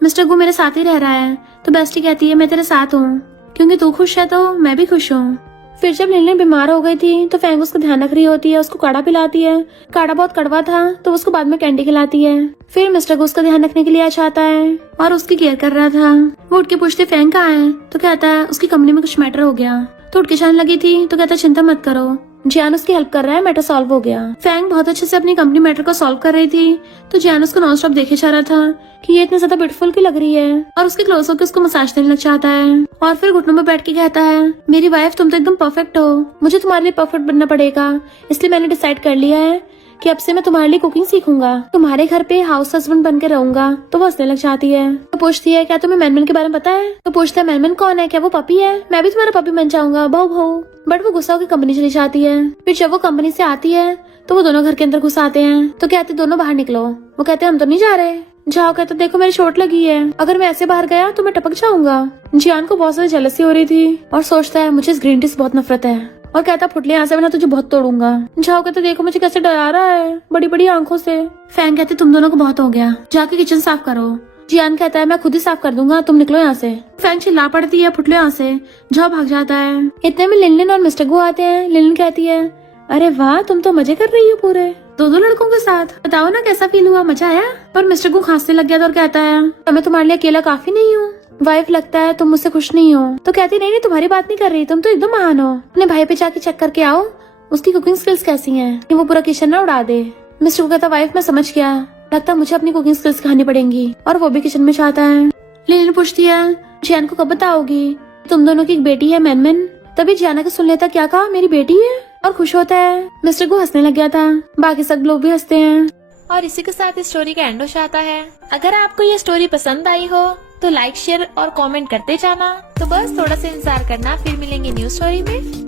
मिस्टर गु मेरे साथ ही रह रहा है। तो बेस्टी कहती है मैं तेरे साथ हूँ, क्योंकि तू खुश है तो मैं भी खुश हूँ। फिर जब लिनलिन बीमार हो गई थी तो फैंग उसका ध्यान रख रही होती है, उसको काढ़ा पिलाती है। काढ़ा बहुत कड़वा था तो उसको बाद में कैंडी खिलाती है। फिर मिस्टर गु उसका ध्यान रखने के लिए आ जाता है और उसकी केयर कर रहा था। वो उठ के पूछते फैंग कहाँ है? तो कहता है उसकी कंपनी में कुछ मैटर हो गया। तो उठ के जाने लगी थी तो कहता चिंता मत करो, जियान उसकी हेल्प कर रहा है, मैटर सॉल्व हो गया। फैंग बहुत अच्छे से अपनी कंपनी मैटर को सॉल्व कर रही थी तो जियान उसको नॉन स्टॉप देखे जा रहा था कि ये इतनी ज्यादा ब्यूटीफुल की लग रही है, और उसके क्लोज होकर उसको मसाज देने लग जाता है। और फिर घुटनों में बैठ के कहता है मेरी वाइफ तुम तो एकदम परफेक्ट हो, मुझे तुम्हारे लिए परफेक्ट बनना पड़ेगा, इसलिए मैंने डिसाइड कर लिया है कि अब से मैं तुम्हारे लिए कुकिंग सीखूंगा, तुम्हारे घर पे हाउस हस्बैंड बन के रहूंगा। तो वो हंसने लग जाती है। तो पूछती है क्या तुम्हें मैनमैन के बारे में पता है? तो पूछता है मैनमैन कौन है, क्या वो पपी है? मैं भी तुम्हारा पपी बन जाऊंगा भाऊ भाऊ। बट वो गुस्सा होकर कंपनी चली जाती है। फिर जब वो कंपनी से आती है तो वो दोनों घर के अंदर घुस आते हैं। तो कहते दोनों बाहर निकलो। वो कहते हम तो नहीं जा रहे। झाओ कहता देखो मेरी चोट लगी है, अगर मैं ऐसे बाहर गया तो मैं टपक जाऊंगा। जियान को बहुत ज्यादा जेलसी हो रही थी और सोचता है मुझे इस ग्रीन टी से बहुत नफरत है, और कहता फुटले यहाँ से वरना तुझे बहुत तोड़ूंगा। झाओ कहता देखो मुझे कैसे डरा रहा है बड़ी बड़ी आंखों से। फैंग कहते तुम दोनों को बहुत हो गया, जाके किचन साफ करो। जियान कहता है मैं खुद ही साफ कर दूंगा, तुम निकलो यहाँ से। फैंग चिल्ला पड़ती है फुटले यहाँ से। झाओ भाग जाता है। इतने में लिनलिन और मिस्टर गु आते हैं। लिनलिन कहती है अरे वाह तुम तो मजे कर रही हो पूरे, दो लड़कों के साथ, बताओ ना कैसा फील हुआ, मजा आया? पर मिस्टर गु खांसने लग गया था और कहता है मैं तुम्हारे लिए अकेला काफी नहीं हूँ, वाइफ लगता है तुम मुझसे खुश नहीं हो। तो कहती नहीं तुम्हारी बात नहीं कर रही, तुम तो एकदम महान हो, अपने भाई पे जाके चेक करके आओ उसकी कुकिंग स्किल्स कैसी हैं, कि वो पूरा किचन ना उड़ा दे। मिस्टर गु कहता वाइफ मैं समझ गया, लगता है मुझे अपनी कुकिंग स्किल्स सिखानी पड़ेंगी, और वो भी किचन में जाता है। लिनलिन पूछती है जियान को कब बताओगी तुम दोनों की एक बेटी है मैनमैन? तभी जियाना के सुन लेता क्या कहा मेरी बेटी है, और खुश होता है। मिस्टर गु हंसने लग गया था, बाकी सब लोग भी हंसते हैं। और इसी के साथ इस स्टोरी का एंड हो जाता है। अगर आपको ये स्टोरी पसंद आई हो तो लाइक शेयर और कमेंट करते जाना। तो बस थोड़ा सा इंतजार करना, फिर मिलेंगे न्यू स्टोरी में।